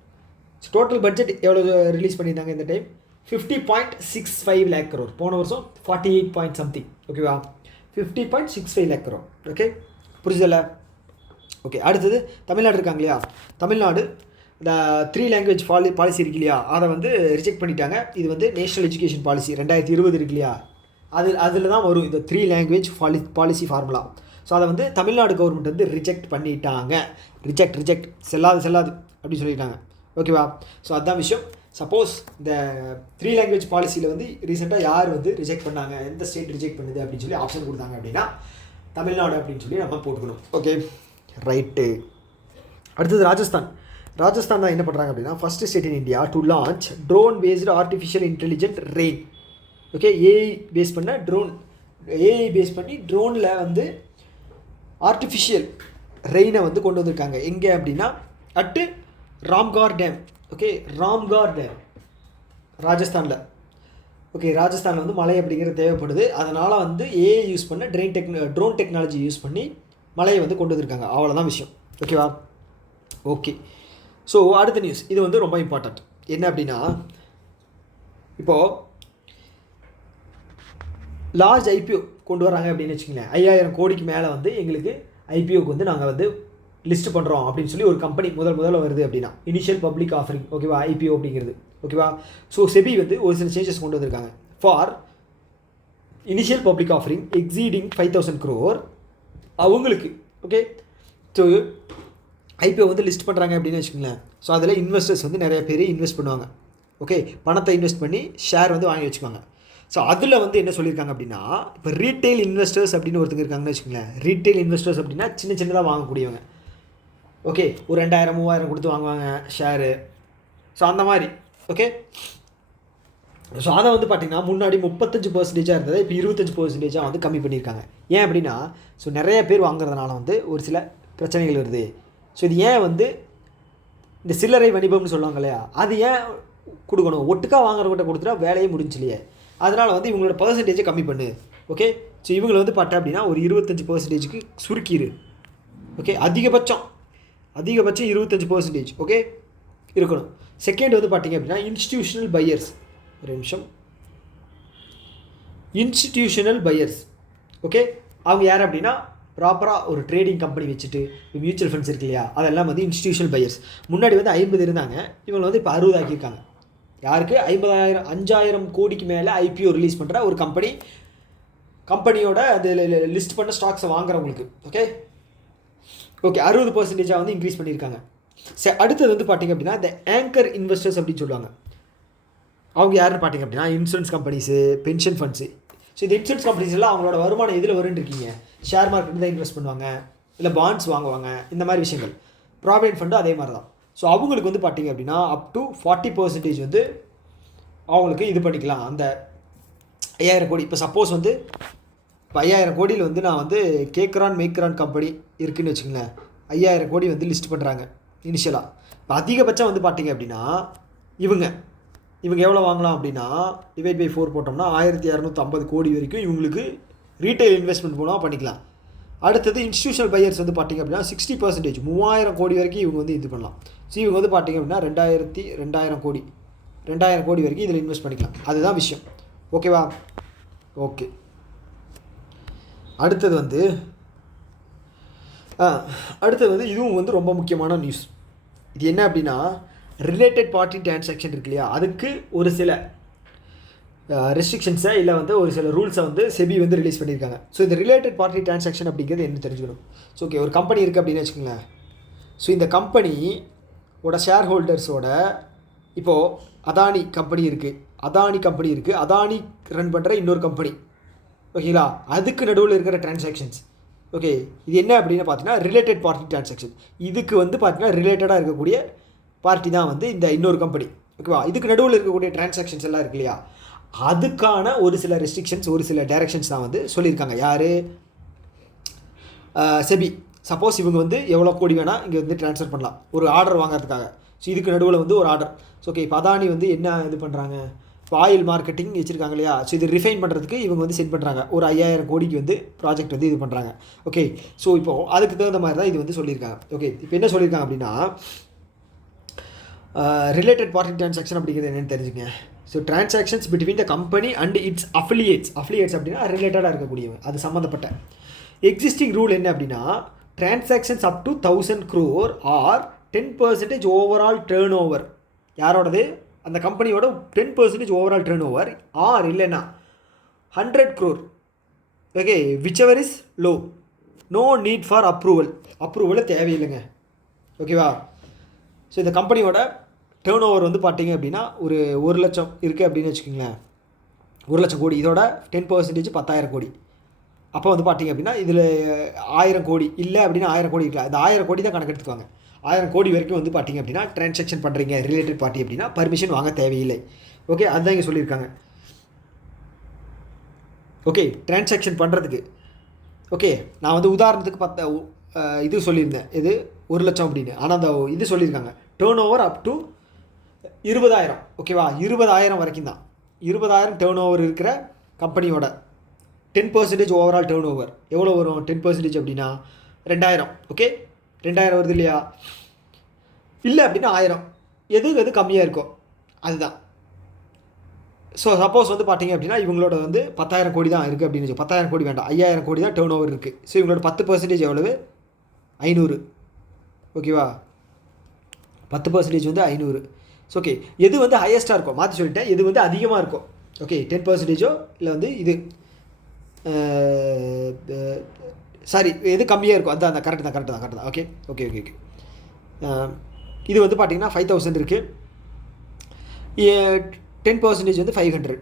So total budget எவ்வளோ ரிலீஸ் பண்ணியிருந்தாங்க இந்த டைம் 50.65 lakh crore, போன வருஷம் 48 point something. ஓகேவா? 50.65 lakh crore. ஓகே, புரிஞ்சதில்ல? ஓகே, அடுத்தது தமிழ்நாடு இருக்காங்க இல்லையா, தமிழ்நாடு இந்த 3 language பாலிசி இருக்கு இல்லையா, அதை வந்து ரிஜெக்ட் பண்ணிட்டாங்க. இது வந்து நேஷனல் எஜுகேஷன் பாலிசி 2020 இருக்கு இல்லையா, அதில் தான் வரும் இந்த 3 language பாலிசி ஃபார்முலா. ஸோ அதை வந்து தமிழ்நாடு கவர்மெண்ட் வந்து ரிஜெக்ட் பண்ணிட்டாங்க. ரிஜெக்ட் செல்லாது அப்படின்னு சொல்லிட்டாங்க. ஓகேவா? ஸோ அதுதான் விஷயம். சப்போஸ் இந்த 3 language பாலிசியில் வந்து ரீசெண்டாக யார் வந்து ரிஜெக்ட் பண்ணாங்க, எந்த ஸ்டேட் ரிஜெக்ட் பண்ணுது அப்படின்னு சொல்லி ஆப்ஷன் கொடுத்தாங்க அப்படின்னா தமிழ்நாடு அப்படின்னு சொல்லி நம்ம போட்டுக்கணும். Okay, right. அடுத்தது ராஜஸ்தான் தான் என்ன பண்ணுறாங்க அப்படின்னா first state in India to launch drone based artificial intelligent rain. Okay, AI base பண்ணி ட்ரோனில் வந்து ஆர்டிஃபிஷியல் ரெயினை வந்து கொண்டு வந்திருக்காங்க. எங்கே அப்படின்னா at Ramgarh dam. Okay, Ramgarh dam ராஜஸ்தானில். ஓகே, ராஜஸ்தானில் வந்து மழை அப்படிங்கிறது தேவைப்படுது. அதனால் வந்து ஏஐ யூஸ் பண்ண ட்ரோன் டெக்னாலஜி யூஸ் பண்ணி மழையை வந்து கொண்டு வந்திருக்காங்க. அவ்வளோதான் விஷயம். ஓகேவா? ஓகே, ஸோ அடுத்த நியூஸ் இது வந்து ரொம்ப இம்பார்ட்டண்ட். என்ன அப்படின்னா இப்போது லார்ஜ் ஐபிஓ கொண்டு வராங்க அப்படின்னு வச்சுக்கோங்களேன். 5000 கோடிக்கு மேலே வந்து எங்களுக்கு ஐபிஓக்கு வந்து நாங்கள் வந்து லிஸ்ட் பண்ணுறோம் அப்படின்னு சொல்லி ஒரு கம்பெனி முதல்ல வருது அப்படின்னா இனிஷியல் பப்ளிக் ஆஃபரிங். ஓகேவா? ஐபிஓ அப்படிங்கிறது. ஓகேவா? ஸோ செபி வந்து ஒரு சில சேஞ்சஸ் கொண்டு வந்திருக்காங்க. For initial public offering exceeding 5000 crore அவங்களுக்கு. ஓகே, ஸோ ஐபிஓ வந்து லிஸ்ட் பண்ணுறாங்க அப்படின்னு வச்சுக்கோங்களேன். ஸோ அதில் இன்வெஸ்டர்ஸ் வந்து நிறைய பேர் இன்வெஸ்ட் பண்ணுவாங்க. ஓகே, பணத்தை இன்வெஸ்ட் பண்ணி ஷேர் வந்து வாங்கி வச்சுக்குவாங்க. ஸோ அதில் வந்து என்ன சொல்லியிருக்காங்க அப்படின்னா இப்போ ரீட்டைல் இன்வெஸ்டர்ஸ் அப்படின்னு ஒருத்தங்க இருக்காங்கன்னு வச்சுக்கோங்களேன். ரீட்டைல் இன்வெஸ்டர்ஸ் அப்படின்னா சின்னதாக வாங்கக்கூடியவங்க. ஓகே, ஒரு 2000-3000 கொடுத்து வாங்குவாங்க ஷேரு. ஸோ அந்த மாதிரி. ஓகே, ஸோ அதை வந்து பார்த்திங்கன்னா முன்னாடி 35% இருந்தது, இப்போ 25% வந்து கம்மி பண்ணியிருக்காங்க. ஏன் அப்படின்னா ஸோ நிறைய பேர் வாங்குறதுனால வந்து ஒரு சில பிரச்சனைகள் வருது. ஸோ இது ஏன் வந்து இந்த சில்லறை வணிபம்னு சொல்லுவாங்க இல்லையா, அது ஏன் கொடுக்கணும்? ஒட்டுக்காக வாங்குறவங்கிட்ட கொடுத்துட்டா வேலையே முடிஞ்சு இல்லையே. அதனால் வந்து இவங்களோட பர்சன்டேஜை கம்மி பண்ணு. ஓகே, ஸோ இவங்களை வந்து பார்த்தா அப்படின்னா ஒரு 25%க்கு சுருக்கிடு. ஓகே, அதிகபட்சம் அதிகபட்சம் 25% ஓகே இருக்கணும். செகண்ட் வந்து பார்த்தீங்க அப்படின்னா இன்ஸ்டிடியூஷனல் பையர்ஸ். ஒரு நிமிஷம். இன்ஸ்டிடியூஷனல் பையர்ஸ் ஓகே, அவங்க யார் அப்படின்னா ப்ராப்பராக ஒரு ட்ரேடிங் கம்பெனி வச்சுட்டு மியூச்சுவல் ஃபண்ட்ஸ் இருக்கு இல்லையா, அதெல்லாம் வந்து இன்ஸ்டிடியூஷனல் பையர்ஸ். முன்னாடி வந்து 50 இருந்தாங்க, இவங்க வந்து இப்போ 60 ஆக்கியிருக்காங்க. யாருக்கு? 5,000 கோடிக்கு மேலே ஐபிஓ ரிலீஸ் பண்ணுற ஒரு கம்பெனியோட அது லிஸ்ட் பண்ண ஸ்டாக்ஸை வாங்குறவங்களுக்கு ஓகே 60% வந்து இன்க்ரீஸ் பண்ணியிருக்காங்க. அடுத்தது வந்து பார்த்தீங்க அப்படின்னா இந்த ஆங்கர் இன்வெஸ்டர்ஸ் அப்படின்னு சொல்லுவாங்க. அவங்க யாருன்னு பார்த்தீங்க அப்படின்னா insurance companies, pension funds. So இந்த இன்சூரன்ஸ் கம்பெனிஸ் எல்லாம் அவங்களோட வருமானம் எதில் வருன்னு இருக்கீங்க? ஷேர் மார்க்கெட் தான் இன்வெஸ்ட் பண்ணுவாங்க, இல்லை பாண்ட்ஸ் வாங்குவாங்க, இந்த மாதிரி விஷயங்கள். ப்ராவிடென்ட் ஃபண்டும் அதே மாதிரி தான். ஸோ அவங்களுக்கு வந்து பார்த்தீங்க அப்படின்னா அப் டு 40% வந்து அவங்களுக்கு இது பண்ணிக்கலாம். அந்த 5,000 கோடி இப்போ சப்போஸ் வந்து இப்போ 5,000 கோடியில் வந்து நான் வந்து கேக்ரான் மேக்ரான் கம்பெனி இருக்குதுன்னு வச்சுங்களேன், 5,000 கோடி வந்து லிஸ்ட் பண்ணுறாங்க இனிஷியலாக. இப்போ அதிகபட்சம் வந்து பார்த்தீங்க அப்படின்னா இவங்க எவ்வளோ வாங்கலாம் அப்படின்னா டிவைட் பை 4 போட்டோம்னா 1,250 கோடி வரைக்கும் இவங்களுக்கு ரீட்டைல் இன்வெஸ்ட்மெண்ட் மூலமாக பண்ணிக்கலாம். அடுத்தது இன்ஸ்டிடியூஷனல் பையர்ஸ் வந்து பார்த்திங்க அப்படின்னா 60%, 3,000 கோடி வரைக்கும் இவங்க வந்து இது பண்ணலாம். ஸோ இவங்க வந்து பார்த்திங்க அப்படின்னா 2,000 கோடி வரைக்கும் இதில் இன்வெஸ்ட் பண்ணிக்கலாம். அதுதான் விஷயம் ஓகேவா? ஓகே, அடுத்தது வந்து இதுவும் வந்து ரொம்ப முக்கியமான நியூஸ். இது என்ன அப்படின்னா ரிலேட்டட் பார்ட்டி டிரான்சாக்ஷன் இருக்கு இல்லையா, அதுக்கு ஒரு சில ரெஸ்ட்ரிக்ஷன்ஸை இல்லை வந்து ஒரு சில ரூல்ஸை வந்து செபி வந்து ரிலீஸ் பண்ணியிருக்காங்க. ஸோ இந்த ரிலேட்டட் பார்ட்டி டிரான்சாக்ஷன் அப்படிங்கிறது என்ன தெரிஞ்சுக்கணும். ஸோ ஓகே, ஒரு கம்பெனி இருக்குது அப்படின்னு வச்சுக்கோங்களேன். ஸோ இந்த கம்பெனியோட ஷேர் ஹோல்டர்ஸோட இப்போது அதானி கம்பெனி இருக்குது, அதானி ரன் பண்ணுற இன்னொரு கம்பெனி ஓகேங்களா, அதுக்கு நடுவில் இருக்கிற டிரான்சாக்ஷன்ஸ் ஓகே. இது என்ன அப்படின்னு பார்த்தீங்கன்னா ரிலேட்டட் பார்ட்டி டிரான்சாக்ஷன். இதுக்கு வந்து பார்த்தீங்கன்னா ரிலேட்டடாக இருக்கக்கூடிய பார்ட்டி தான் வந்து இந்த இன்னொரு கம்பெனி ஓகேவா. இதுக்கு நடுவில் இருக்கக்கூடிய டிரான்சாக்ஷன்ஸ் எல்லாம் இருக்கு இல்லையா, அதுக்கான ஒரு சில ரெஸ்ட்ரிக்ஷன்ஸ், ஒரு சில டைரக்ஷன்ஸ் தான் வந்து சொல்லியிருக்காங்க. யார்? செபி. சப்போஸ் இவங்க வந்து எவ்வளோ கோடி வேணால் இங்கே வந்து ட்ரான்ஸ்ஃபர் பண்ணலாம் ஒரு ஆர்டர் வாங்குறதுக்காக. ஸோ இதுக்கு நடுவில் வந்து ஒரு ஆர்டர். ஸோ ஓகே, இப்போ அதானி வந்து என்ன இது பண்ணுறாங்க, இப்போ ஆயில் மார்க்கெட்டிங் வச்சுருக்காங்க இல்லையா, ஸோ இது ரிஃபைன் பண்ணுறதுக்கு இவங்க வந்து சென்ட் பண்ணுறாங்க. ஒரு 5,000 கோடிக்கு வந்து ப்ராஜெக்ட் வந்து இது பண்ணுறாங்க ஓகே. ஸோ இப்போது அதுக்கு தகுந்த மாதிரி தான் இது வந்து சொல்லியிருக்காங்க ஓகே. இப்போ என்ன சொல்லியிருக்காங்க அப்படின்னா ரிலேட்டட் பார்ட்டி டிரான்சாக்ஷன் அப்படிங்கிறது என்னென்னு தெரிஞ்சுங்க. So transactions between the company and its affiliates அப்படின்னா ரிலேட்டடாக இருக்கக்கூடியவை, அது சம்மந்தப்பட்ட. எக்ஸிஸ்டிங் ரூல் என்ன அப்படின்னா transactions up to 1,000 crore or 10% overall turnover. யாரோடது? அந்த கம்பெனியோட 10% ஓவரால் டேர்ன் ஓவர் ஆர் இல்லைன்னா 100 crore okay, whichever is low, no need for approval தேவையில்லைங்க ஓகேவா. ஸோ இந்த கம்பெனியோட டேர்ன் ஓவர் வந்து பார்த்தீங்க அப்படின்னா ஒரு 1,00,000 இருக்குது அப்படின்னு வச்சுக்கோங்களேன், 1,00,000 கோடி. இதோட 10% 10,000 கோடி. அப்போ வந்து பார்த்தீங்க அப்படின்னா இதில் 1,000 கோடி இல்லை அப்படின்னா 1,000 கோடி இருக்கலாம். இந்த 1,000 கோடி தான் கணக்கு எடுத்துக்குவாங்க. 1,000 கோடி வரைக்கும் வந்து பார்த்தீங்க அப்படின்னா டிரான்சாக்ஷன் பண்ணுறீங்க ரிலேட்டட் பார்ட்டி அப்படின்னா பர்மிஷன் வாங்க தேவையில்லை ஓகே. அதுதான் இங்கே சொல்லியிருக்காங்க ஓகே. டிரான்சாக்ஷன் பண்ணுறதுக்கு ஓகே, நான் வந்து உதாரணத்துக்கு இது சொல்லியிருந்தேன், இது 1,00,000 அப்படின்னு. ஆனால் அந்த இது சொல்லியிருக்காங்க டேர்ன் ஓவர் அப் டு 20,000 ஓகேவா. 20,000 வரைக்கும் தான். 20,000 டேர்ன் ஓவர் இருக்கிற கம்பெனியோட 10% ஓவரால் டேர்ன் ஓவர் எவ்வளோ வரும்? 10% அப்படின்னா 2,000 ஓகே. 2,000 வருது இல்லையா, இல்லை அப்படின்னா 1,000, எது கம்மியாக இருக்கோ அதுதான். ஸோ சப்போஸ் வந்து பார்த்தீங்க அப்படின்னா இவங்களோட வந்து 10,000 கோடி தான் இருக்குது அப்படின்னு வச்சு, 10,000 கோடி வேண்டாம், 5,000 கோடி தான் டேர்ன் ஓவர் இருக்குது. ஸோ இவங்களோட 10% எவ்வளவு? 500 ஓகேவா. 10% வந்து 500. ஸோ ஓகே, எது வந்து ஹையஸ்ட்டாக இருக்கும் மாற்றி சொல்லிட்டேன், எது வந்து அதிகமாக இருக்கும் ஓகே. 10% இல்லை வந்து இது சாரி எது கம்மியாக இருக்கும் அதுதான் அந்த கரெக்டு தான் ஓகே ஓகே ஓகே ஓகே. இது வந்து பார்த்தீங்கன்னா 5,000 இருக்குது, 10% வந்து 500.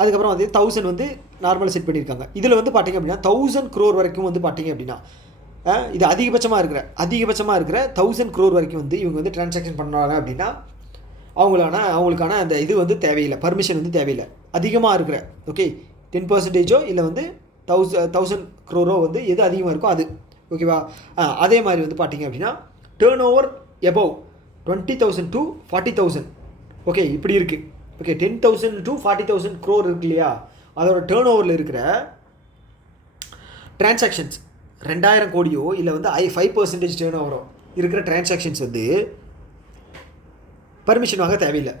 அதுக்கப்புறம் வந்து 1,000 வந்து நார்மலாக செட் பண்ணியிருக்காங்க. இதில் வந்து பார்த்திங்க அப்படின்னா 1,000 crore வரைக்கும் வந்து பார்த்திங்க அப்படின்னா இது அதிகபட்சமாக இருக்கிற 1,000 crore வரைக்கும் வந்து இவங்க வந்து டிரான்சாக்ஷன் பண்ணுறாங்க அப்படின்னா அவங்களுக்கான அந்த இது வந்து தேவையில்லை, பர்மிஷன் வந்து தேவையில்லை. அதிகமாக இருக்கிற ஓகே 10%ஓ இல்லை வந்து 1,000 crore வந்து எது அதிகமாக இருக்கோ அது ஓகேவா. அதே மாதிரி வந்து பார்த்திங்க அப்படின்னா turn over above 20,000 to 40,000 okay இப்படி இருக்குது ஓகே. 10,000 to 40,000 crore இருக்கு இல்லையா, அதோட டேர்ன் ஓவரில் இருக்கிற டிரான்சாக்ஷன்ஸ் 2,000 கோடியோ இல்லை வந்து 5% டேர்ன் ஓவரோ இருக்கிற டிரான்சாக்ஷன்ஸ் வந்து பர்மிஷன் வாங்க தேவையில்லை.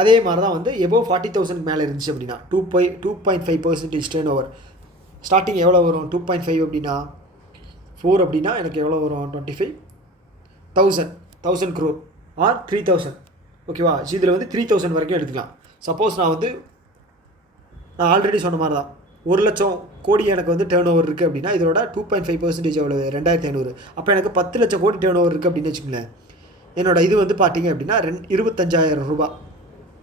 அதே மாதிரி தான் வந்து எபோவ் 40,000 மேலே இருந்துச்சு அப்படின்னா 2.5% டர்ன் ஓவர். ஸ்டார்டிங் எவ்வளோ வரும்? 2.5 அப்படின்னா 4 அப்படின்னா எனக்கு எவ்வளோ வரும்? 25,000 crore ஆர் 3,000. ஓகேவா? இதில் வந்து 3,000 வரைக்கும் எடுத்துக்கலாம். சப்போஸ் நான் ஆல்ரெடி சொன்ன மாதிரி தான் 1,00,000 கோடி எனக்கு வந்து டேர்ன் ஓவர் இருக்குது அப்படின்னா இதோட 2.5% எவ்வளோ? 2,500. அப்போ எனக்கு 10,00,000 கோடி டேர்ன் ஓவர் இருக்குது அப்படின்னு வச்சுக்கோங்களேன். என்னோட இது வந்து பார்த்தீங்க அப்படின்னா 25,000 ரூபா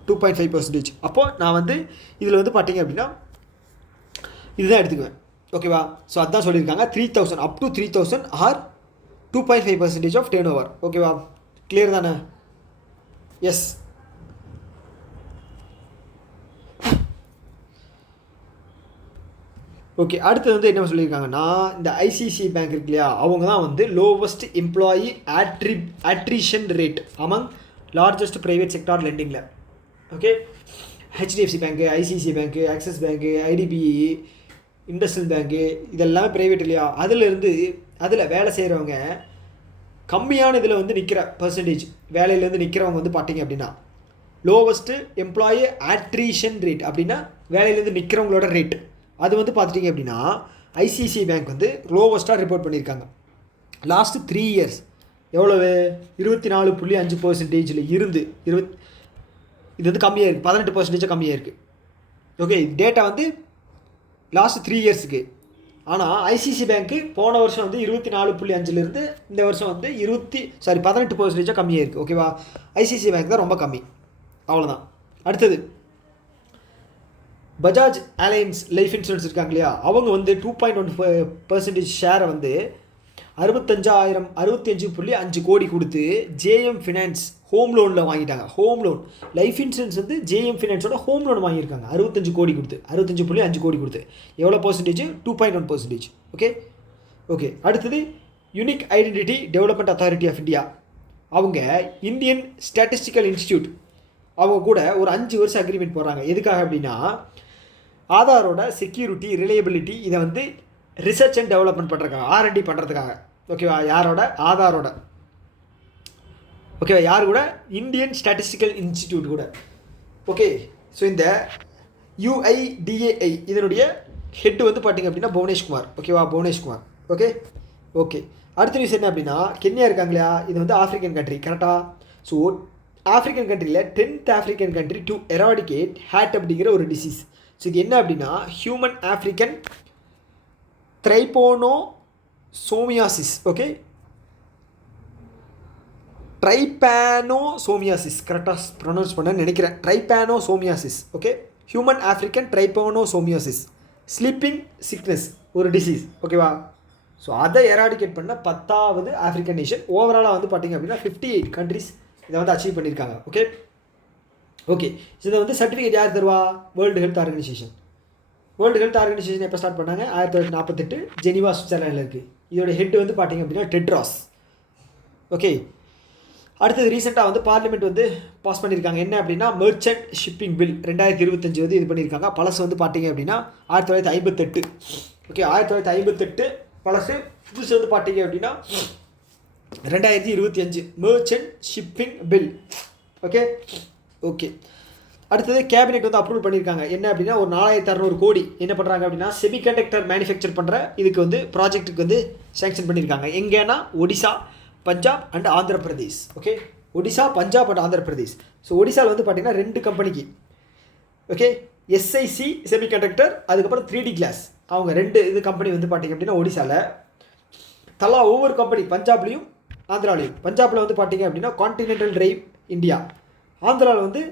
2.5%. அப்போது நான் வந்து இதில் வந்து பார்த்தீங்க அப்படின்னா இதுதான் எடுத்துக்குவேன். ஓகேவா? ஸோ அதுதான் சொல்லியிருக்காங்க 3,000 up to 3,000 or 2.5% of turnover. ஓகேவா? கிளியர் தானே? எஸ். ஓகே, அடுத்தது வந்து என்ன சொல்லியிருக்காங்கன்னா இந்த ஐசிசி பேங்க் இருக்கு இல்லையா, அவங்க தான் வந்து lowest employee attrition rate among largest private sector லெண்டிங்கில். Okay, HDFC bank, ICICI bank, Axis bank, IDBI, industrial bank, இதெல்லாமே ப்ரைவேட் இல்லையா. அதில் வேலை செய்கிறவங்க கம்மியான இதில் வந்து நிற்கிற பர்சன்டேஜ் வேலையிலேருந்து நிற்கிறவங்க வந்து பார்த்தீங்க அப்படின்னா லோவஸ்ட்டு எம்ப்ளாயி அட்ரிஷன் ரேட் அப்படின்னா வேலையிலேருந்து நிற்கிறவங்களோட ரேட் அது வந்து பார்த்துட்டிங்க அப்படின்னா ஐசிசி பேங்க் வந்து லோவஸ்ட்டாக ரிப்போர்ட் பண்ணியிருக்காங்க. லாஸ்ட்டு 3 இயர்ஸ் எவ்வளவு? 24.5% இருந்து இது வந்து கம்மியாக இருக்குது, 18% கம்மியாக இருக்குது. ஓகே, டேட்டா வந்து லாஸ்ட்டு 3 இயர்ஸுக்கு. ஆனால் ஐசிசி பேங்க்கு போன வருஷம் வந்து 24.5 இந்த வருஷம் வந்து 18% கம்மியாக இருக்குது. ஓகேவா? ஐசிசி பேங்க் தான் ரொம்ப கம்மி. அவ்வளோதான். அடுத்தது பஜாஜ் அலையன்ஸ் லைஃப் இன்சூரன்ஸ் இருக்காங்க இல்லையா, அவங்க வந்து 2.1% ஷேரை வந்து 65.5 கோடி கொடுத்து ஜேஎம் ஃபினான்ஸ் ஹோம் லோனில் வாங்கிட்டாங்க. ஹோம் லோன் லைஃப் இன்சூரன்ஸ் வந்து ஜேஎம் ஃபினான்ஸோட ஹோம் லோன் வாங்கியிருக்காங்க 65 கோடி கொடுத்து, 65.5 கோடி கொடுத்து. எவ்வளோ பர்சன்டேஜ்? 2.1%. ஓகே. அடுத்தது unique identity development authority of India, அவங்க இந்தியன் ஸ்டாட்டிஸ்டிக்கல் இன்ஸ்டியூட் அவங்க கூட ஒரு 5 வருஷம் அக்ரிமெண்ட் போடுறாங்க. எதுக்காக அப்படின்னா ஆதாரோட செக்யூரிட்டி, ரிலையபிலிட்டி இதை வந்து ரிசர்ச் அண்ட் டெவலப்மெண்ட் பண்ணுறதுக்காக, R&D பண்ணுறதுக்காக. ஓகேவா? யாரோட? ஆதாரோட. ஓகேவா? யார் கூட? இந்தியன் ஸ்டாட்டிஸ்டிக்கல் இன்ஸ்டிடியூட் கூட. ஓகே, ஸோ இந்த UIDAI இதனுடைய ஹெட் வந்து பார்த்திங்க அப்படின்னா புவனேஷ்குமார். ஓகேவா? புவனேஷ்குமார். ஓகே. அடுத்த நியூஸ் என்ன அப்படின்னா கென்யா இருக்காங்க இல்லையா, இது வந்து ஆஃப்ரிக்கன் கண்ட்ரி. கரெக்டாக? ஸோ ஆஃப்ரிக்கன் கண்ட்ரியில் 10th African country to eradicate HAT அப்படிங்கிற ஒரு டிசீஸ். ஸோ இது என்ன அப்படின்னா human African trypanosomiasis. Okay, trypanosomiasis கரெக்டாக ப்ரொனவுன்ஸ் பண்ண நினைக்கிறேன். Trypanosomiasis. Okay, human African trypanosomiasis sleeping sickness ஒரு டிசீஸ். ஓகேவா? ஸோ அதை எராடிகேட் பண்ண 10th ஆஃப்ரிக்கன் நேஷன். ஓவராலாக வந்து பார்த்திங்க அப்படின்னா 58 கண்ட்ரிஸ் இதை வந்து அச்சீவ் பண்ணியிருக்காங்க. ஓகே. இதை வந்து சர்டிஃபிகேட் யார் தருவா? World health organisation. World health organisation எப்போ ஸ்டார்ட் பண்ணாங்க? 1948 ஜெனீவா, சுவிட்சர்லாண்டில் இருக்குது. இதோட ஹெட் வந்து பார்த்திங்க அப்படின்னா டெட்ராஸ். ஓகே. அடுத்தது ரீசெண்டாக வந்து பார்லிமெண்ட் வந்து பாஸ் பண்ணியிருக்காங்க. என்ன அப்படின்னா மெர்ச்சன்ட் ஷிப்பிங் பில் 2025 வந்து இது பண்ணியிருக்காங்க. பழசு வந்து பார்த்திங்க அப்படின்னா 1958. ஓகே, 1958 பழசு. புதுசு வந்து பார்த்திங்க அப்படின்னா 2025 மெர்ச்சன்ட் ஷிப்பிங் பில். ஓகே. அடுத்தது கேபினெட் வந்து அப்ரூவல் பண்ணியிருக்காங்க. என்ன அப்படின்னா ஒரு 4,600 கோடி என்ன பண்ணுறாங்க அப்படின்னா செமிகண்டக்டர் மேனுஃபேக்சர் பண்ணுற இதுக்கு வந்து ப்ராஜெக்ட்டுக்கு வந்து சேங்ஷன் பண்ணியிருக்காங்க. எங்கேன்னா Odisha, Punjab and Andhra Pradesh. Okay, Odisha, Punjab and Andhra Pradesh. So ஒடிசாவில் வந்து பார்த்திங்கன்னா 2 கம்பெனிக்கு. ஓகே, SIC செமிகண்டக்டர், அதுக்கப்புறம் 3D கிளாஸ், அவங்க 2 இது கம்பெனி வந்து பார்த்திங்க அப்படின்னா ஒடிசாவில். தலா ஒவ்வொரு கம்பெனி பஞ்சாப்லேயும் ஆந்திராலையும். பஞ்சாபில் வந்து பார்த்திங்க அப்படின்னா கான்டினென்டல் டிரைவ் இந்தியா, ஆந்திராவில் வந்து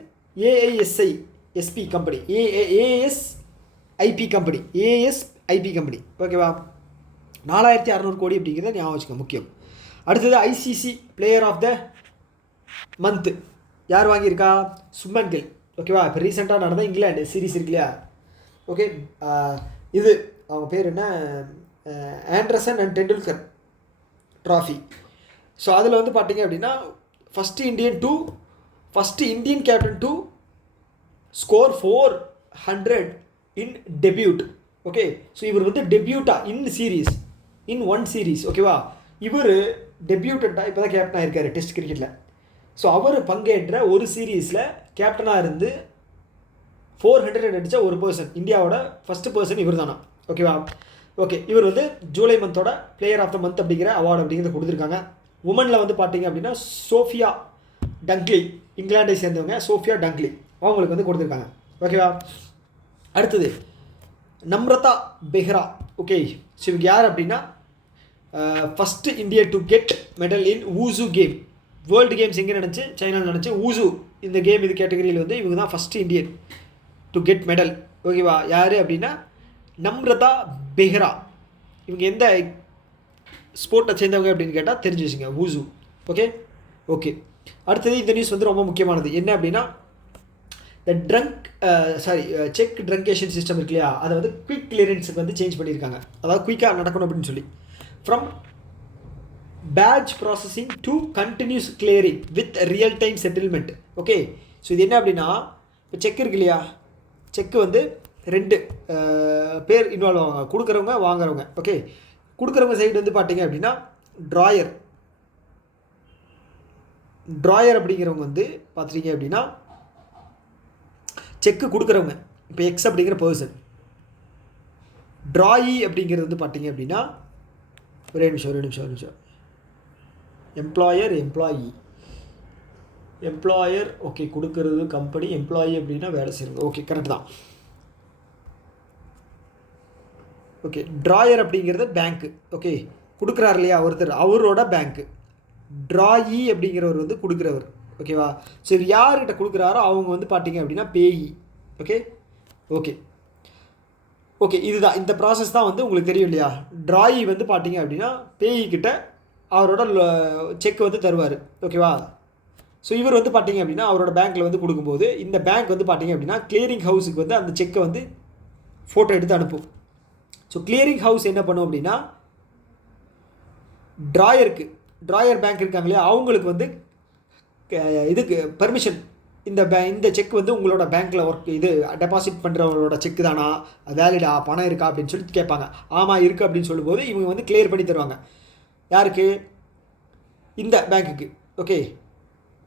AISISP கம்பெனி, ASIP கம்பெனி. ஓகேவா? 4,600 கோடி அப்படிங்கிறத ஞாபகம் வச்சுக்க முக்கியம். அடுத்தது ICC player of the month யார் வாங்கியிருக்கா? சுப்மன் கில். ஓகேவா? இப்போ ரீசெண்டாக நடந்த இங்கிலாந்து சீரீஸ் இருக்கு இல்லையா? ஓகே, இது அவங்க பேர் என்ன? Anderson and Tendulkar trophy. So அதில் வந்து பார்த்தீங்க அப்படின்னா first Indian captain to score 400 in debut. Okay, so இவர் வந்து டெபியூட்டா இன் ஒன் சீரீஸ். ஓகேவா? இவர் டெபியூட்டண்ட்டாக இப்போ தான் கேப்டன் ஆயிருக்காரு டெஸ்ட் கிரிக்கெட்டில். ஸோ அவர் பங்கேற்ற ஒரு சீரீஸில் கேப்டனாக இருந்து 400 அடித்த ஒரு பர்சன், இந்தியாவோட ஃபஸ்ட்டு பர்சன் இவர் தானா. ஓகேவா? ஓகே, இவர் வந்து ஜூலை மந்தோட பிளேயர் ஆஃப் த மந்த் அப்படிங்கிற அவார்டு அப்படிங்கிறத கொடுத்துருக்காங்க. உமனில் வந்து பார்த்தீங்க அப்படின்னா சோஃபியா டங்க்லி, இங்கிலாண்டை சேர்ந்தவங்க சோஃபியா டங்க்லி, அவங்களுக்கு வந்து கொடுத்துருக்காங்க. ஓகேவா? அடுத்தது நம்ரதா பெஹ்ரா. ஓகே, ஸோ இவங்க யார் அப்படின்னா first India to get medal in wushu game. World games எங்கே நடந்துச்சு? சைனாவில் நடந்துச்சு. ஊசு இந்த கேம் இது கேட்டகரியில் வந்து இவங்க தான் first Indian to get medal. ஓகேவா? யார் அப்படின்னா நம்ரதா பெஹ்ரா. இவங்க எந்த ஸ்போர்ட்டை சேர்ந்தவங்க அப்படின்னு கேட்டால் தெரிஞ்சு வச்சுங்க, ஊசு. Okay okay. அடுத்தது இந்த நியூஸ் வந்து ரொம்ப முக்கியமானது. என்ன அப்படின்னா இந்த செக் ட்ரங்கேஷன் சிஸ்டம் இருக்கு இல்லையா, அதை வந்து குயிக் கிளியரன்ஸுக்கு வந்து சேஞ்ச் பண்ணியிருக்காங்க. அதாவது குயிக்காக நடக்கணும் அப்படின்னு சொல்லி from batch processing to continuous clearing with real time settlement. Okay, so இது என்ன அப்படின்னா இப்போ செக் இருக்கு இல்லையா, செக்கு வந்து 2 பேர் இன்வால்வ் ஆவாங்க, கொடுக்குறவங்க வாங்குறவங்க. ஓகே, கொடுக்குறவங்க சைடு வந்து பார்த்தீங்க அப்படின்னா ட்ராயர் அப்படிங்கிறவங்க வந்து பார்த்துட்டீங்க அப்படின்னா செக்கு கொடுக்குறவங்க இப்போ எக்ஸ் அப்படிங்கிற பர்சன். ட்ராயி அப்படிங்கிறது வந்து பார்த்தீங்க அப்படின்னா ஒரே நிமிஷம் எம்ப்ளாயர் ஓகே, கொடுக்கறது கம்பெனி, எம்ப்ளாயி அப்படின்னா வேலை செய்கிறது. ஓகே, கரெக்ட் தான். ஓகே, ட்ராயர் அப்படிங்கிறது பேங்க்கு. ஓகே, கொடுக்குறாரு இல்லையா ஒருத்தர், அவரோட பேங்க்கு. ட்ராயி அப்படிங்கிறவர் வந்து கொடுக்குறவர். ஓகேவா? ஸோ இது யார்கிட்ட கொடுக்குறாரோ அவங்க வந்து பார்த்தீங்க அப்படின்னா பேயி. ஓகே ஓகே ஓகே, இதுதான் இந்த ப்ராசஸ் தான் வந்து உங்களுக்கு தெரியும் இல்லையா. ட்ராயி வந்து பார்த்தீங்க அப்படின்னா பேயி கிட்ட அவரோட செக் வந்து தருவார். ஓகேவா? ஸோ இவர் வந்து பார்த்தீங்க அப்படின்னா அவரோட பேங்க்கில் வந்து கொடுக்கும்போது இந்த பேங்க் வந்து பார்த்தீங்க அப்படின்னா கிளியரிங் ஹவுஸுக்கு வந்து அந்த செக்கை வந்து ஃபோட்டோ எடுத்து அனுப்பும். ஸோ கிளியரிங் ஹவுஸ் என்ன பண்ணும் அப்படின்னா ட்ராயர் பேங்க் இருக்காங்க இல்லையா, அவங்களுக்கு வந்து இதுக்கு பர்மிஷன், இந்த செக் வந்து உங்களோட பேங்க்கில் இது டெபாசிட் பண்ணுறவங்களோட செக் தானா, வேலிடா, பணம் இருக்கா அப்படின்னு சொல்லிட்டு கேட்பாங்க. ஆமாம் இருக்குது அப்படின்னு சொல்லும்போது இவங்க வந்து கிளியர் பண்ணி தருவாங்க. யாருக்கு? இந்த பேங்க்குக்கு. ஓகே,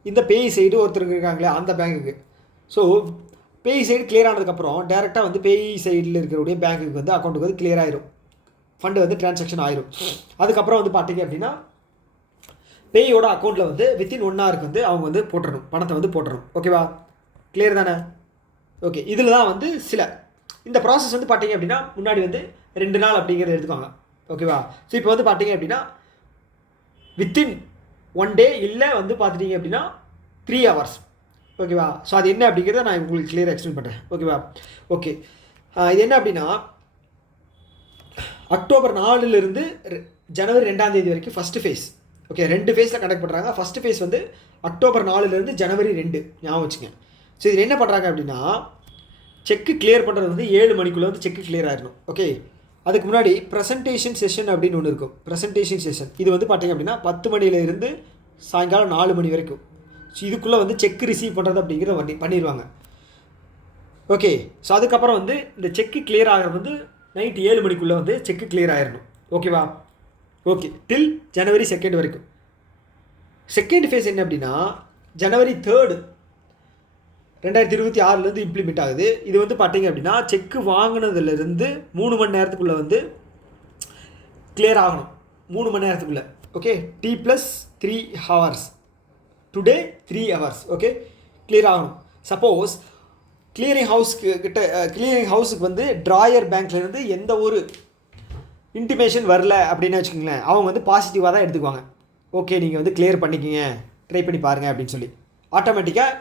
இந்த பேய் சைடு ஒருத்தருக்கு இருக்காங்களே அந்த பேங்க்குக்கு. ஸோ பேய் சைடு கிளியர் ஆனதுக்கப்புறம் டேரெக்டாக வந்து பேய் சைடில் இருக்கிறவுடைய பேங்க்குக்கு வந்து அக்கௌண்ட்டுக்கு வந்து கிளியர் ஆயிரும், ஃபண்டு வந்து டிரான்சாக்ஷன் ஆயிரும். அதுக்கப்புறம் வந்து பார்த்தீங்க அப்படின்னா பேயோட அக்கௌண்ட்டில் வந்து வித்தின் 1 ஹவருக்கு வந்து அவங்க வந்து போட்டுறணும், பணத்தை வந்து போட்டுறணும். ஓகேவா? கிளியர் தானே? ஓகே, இதில் தான் வந்து இந்த ப்ராசஸ் வந்து பார்த்தீங்க அப்படின்னா முன்னாடி வந்து 2 நாள் அப்படிங்கிறத எடுத்துக்கோங்க. ஓகேவா? ஸோ இப்போ வந்து பார்த்தீங்க அப்படின்னா வித்தின் 1 டே இல்லை வந்து பார்த்துட்டிங்க அப்படின்னா 3 ஹவர்ஸ். ஓகேவா? ஸோ அது என்ன அப்படிங்கிறத நான் உங்களுக்கு கிளியராக எக்ஸ்பிளைன் பண்ணுறேன். ஓகேவா? ஓகே, இது என்ன அப்படின்னா அக்டோபர் 4லேருந்து ஜனவரி 2ஆம் தேதி வரைக்கும் ஃபஸ்ட்டு ஃபேஸ். ஓகே, 2 ஃபேஸில் கண்டக்ட் பண்ணுறாங்க. ஃபஸ்ட்டு ஃபேஸ் வந்து அக்டோபர் 4லேருந்து ஜனவரி 2, ஞாபகம் வச்சுங்க. ஸோ இதில் என்ன பண்ணுறாங்க அப்படின்னா செக்கு கிளியர் பண்ணுறது வந்து 7 மணிக்குள்ளே வந்து செக்கு கிளியர் ஆகிடணும். ஓகே, அதுக்கு முன்னாடி ப்ரெசன்டேஷன் செஷன் அப்படின்னு ஒன்று இருக்கும். ப்ரெசன்டேஷன் செஷன் இது வந்து பார்த்திங்க அப்படின்னா 10 மணிலேருந்து சாயங்காலம் 4 மணி வரைக்கும். ஸோ இதுக்குள்ளே வந்து செக் ரிசீவ் பண்ணுறது அப்படிங்கிறத பண்ணிடுவாங்க. ஓகே, ஸோ அதுக்கப்புறம் வந்து இந்த செக்கு கிளியர் ஆகிறது வந்து நைட் 7 மணிக்குள்ளே வந்து செக்கு கிளியர் ஆகிடணும். ஓகேவா? ஓகே, டில் ஜனவரி 2 வரைக்கும். செகண்ட் ஃபேஸ் என்ன அப்படின்னா ஜனவரி 3, 2026 இம்ப்ளிமெண்ட் ஆகுது. இது வந்து பார்த்தீங்க அப்படின்னா செக்கு வாங்கினதுலேருந்து 3 மணி நேரத்துக்குள்ளே வந்து கிளியர் ஆகணும். 3 மணி நேரத்துக்குள்ளே. Okay, T+3 hours, today 3 hours. Okay, clear ஆகணும். சப்போஸ் கிளியரிங் ஹவுஸுக்கு வந்து ட்ராயர் பேங்க்லேருந்து எந்த ஒரு இன்டிமேஷன் வரல அப்படின்னு வச்சுக்கோங்களேன், அவங்க வந்து பாசிட்டிவாக தான் எடுத்துக்குவாங்க. ஓகே, நீங்கள் வந்து கிளியர் பண்ணிக்கிங்க, ட்ரை பண்ணி பாருங்கள் அப்படின்னு சொல்லி ஆட்டோமேட்டிக்காக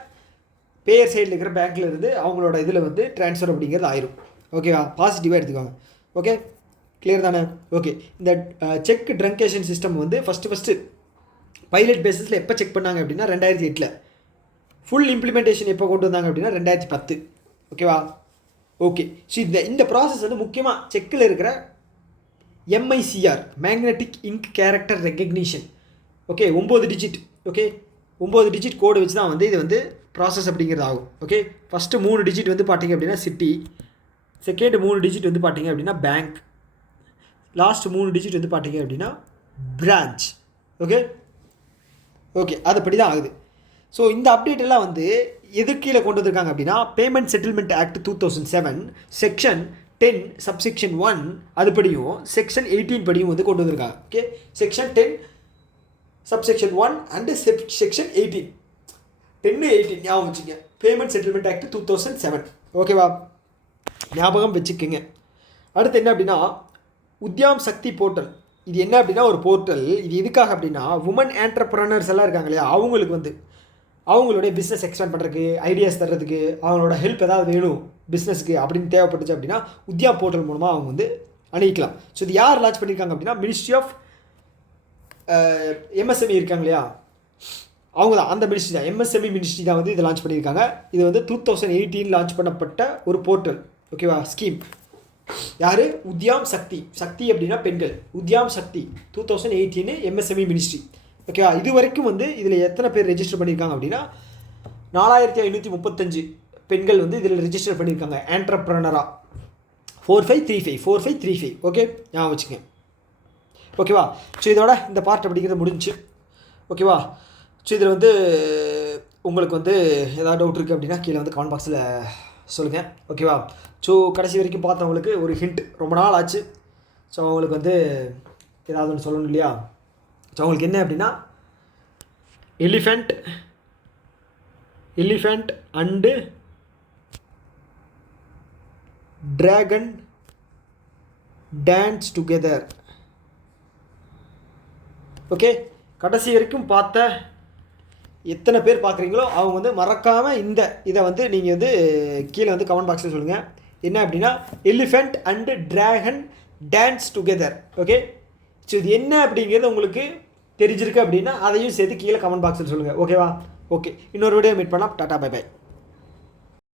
பேயர் சைடில் இருக்கிற பேங்க்கில் இருந்து அவங்களோட இதில் வந்து ட்ரான்ஸ்ஃபர் அப்படிங்கிறது ஆயிரும். ஓகேவா? பாசிட்டிவாக எடுத்துக்குவாங்க. ஓகே, கிளியர் தானே? ஓகே, இந்த செக் ட்ரங்கேஷன் சிஸ்டம் வந்து ஃபஸ்ட்டு பைலட் பேசிஸில் எப்போ செக் பண்ணாங்க அப்படின்னா 2008. ஃபுல் இம்ப்ளிமெண்டேஷன் எப்போ கொண்டு வந்தாங்க அப்படின்னா 2010. ஓகேவா? ஓகே, ஸோ இந்த ப்ராசஸ் வந்து முக்கியமாக செக்கில் இருக்கிற MICR, magnetic ink character recognition. Okay, 9 digit. Okay, 9 digit கோடு வச்சு தான் வந்து இது வந்து ப்ராசஸ் அப்படிங்கிறது ஆகும். ஓகே, ஃபஸ்ட்டு 3 டிஜிட் வந்து பார்த்தீங்க அப்படின்னா சிட்டி, செகண்ட் 3 டிஜிட் வந்து பார்த்தீங்க அப்படின்னா பேங்க், லாஸ்ட் 3 டிஜிட் வந்து பார்த்தீங்க அப்படின்னா பிரான்ச். ஓகே ஓகே அதுபடி தான் ஆகுது. ஸோ இந்த அப்டேட் எல்லாம் வந்து எது கீழே கொண்டு வந்திருக்காங்க அப்படின்னா payment settlement act 2007 section 10 subsection 1 அதுபடியும் செக்ஷன் 18 படியும் வந்து கொண்டு வந்திருக்காங்க. Okay section 10 subsection 1 and section 18 10-18 ஞாபகம் வச்சுங்க. பேமெண்ட் செட்டில்மெண்ட் ஆக்ட் 2007 ஓகேவா, ஞாபகம் வச்சுக்கோங்க. அடுத்து என்ன அப்படின்னா உத்யாம் சக்தி போர்ட்டல். இது என்ன அப்படின்னா ஒரு போர்ட்டல். இது எதுக்காக அப்படின்னா உமன் ஆண்டர்ப்ரனர்ஸ் எல்லாம் இருக்காங்க இல்லையா, அவங்களுக்கு வந்து அவங்களுடைய பிஸ்னஸ் எக்ஸ்பேண்ட் பண்ணுறதுக்கு ஐடியாஸ் தர்றதுக்கு அவங்களோட ஹெல்ப் ஏதாவது வேணும் பிஸ்னஸ்க்கு அப்படின்னு தேவைப்பட்டுச்சு அப்படின்னா உத்யாம் போர்ட்டல் மூலமாக அவங்க வந்து அணுகிக்கலாம். ஸோ இது யார் லான்ச் பண்ணியிருக்காங்க அப்படின்னா மினிஸ்ட்ரி ஆஃப் எம்எஸ்எம்இ இருக்காங்க இல்லையா, அவங்க தான் அந்த மினிஸ்ட்ரி தான், எம்எஸ்எம்இ மினிஸ்ட்ரி தான் வந்து இதை லான்ச் பண்ணியிருக்காங்க. இது வந்து 2018 லான்ச் பண்ணப்பட்ட ஒரு போர்ட்டல். ஓகேவா ஸ்கீம். யார்? உத்யாம் சக்தி. சக்தி அப்படின்னா பெண்கள். உத்யாம் சக்தி 2018 எம்எஸ்எம்இ மினிஸ்ட்ரி. ஓகேவா இது வரைக்கும் வந்து இதில் எத்தனை பேர் ரெஜிஸ்டர் பண்ணியிருக்காங்க அப்படின்னா 4535 பெண்கள் வந்து இதில் ரெஜிஸ்டர் பண்ணியிருக்காங்க ஆண்டர்ப்ரனராக. 4535 ஓகே ஞாபகம் வச்சுங்க. ஓகேவா ஸோ இதோட இந்த பார்ட் அப்படிங்கிறது முடிஞ்சு. ஓகேவா ஸோ இதில் வந்து உங்களுக்கு வந்து ஏதாவது டவுட் இருக்குது அப்படின்னா கீழே வந்து கமெண்ட் பாக்ஸில் சொல்லுங்கள். ஓகேவா ஸோ கடைசி வரைக்கும் பார்த்தவங்களுக்கு ஒரு ஹிண்ட், ரொம்ப நாள் ஆச்சு. ஸோ அவங்களுக்கு வந்து ஏதாவது ஒன்று சொல்லணும் இல்லையா. ஸோ அவங்களுக்கு என்ன அப்படின்னா elephant and dragon dance together. Okay கடைசி வரைக்கும் பார்த்த எத்தனை பேர் பார்க்குறீங்களோ அவங்க வந்து மறக்காமல் இதை வந்து நீங்கள் வந்து கீழே வந்து கமெண்ட் பாக்ஸில் சொல்லுங்கள். என்ன அப்படின்னா elephant and dragon dance together. Okay so இது என்ன அப்படிங்கிறது உங்களுக்கு தெரிஞ்சிருக்கு அப்படின்னா அதையும் சேர்த்து கீழே கமெண்ட் பாக்ஸில் சொல்லுங்கள். ஓகேவா ஓகே இன்னொரு வீடியோ மீட் பண்ணலாம். Tata bye by.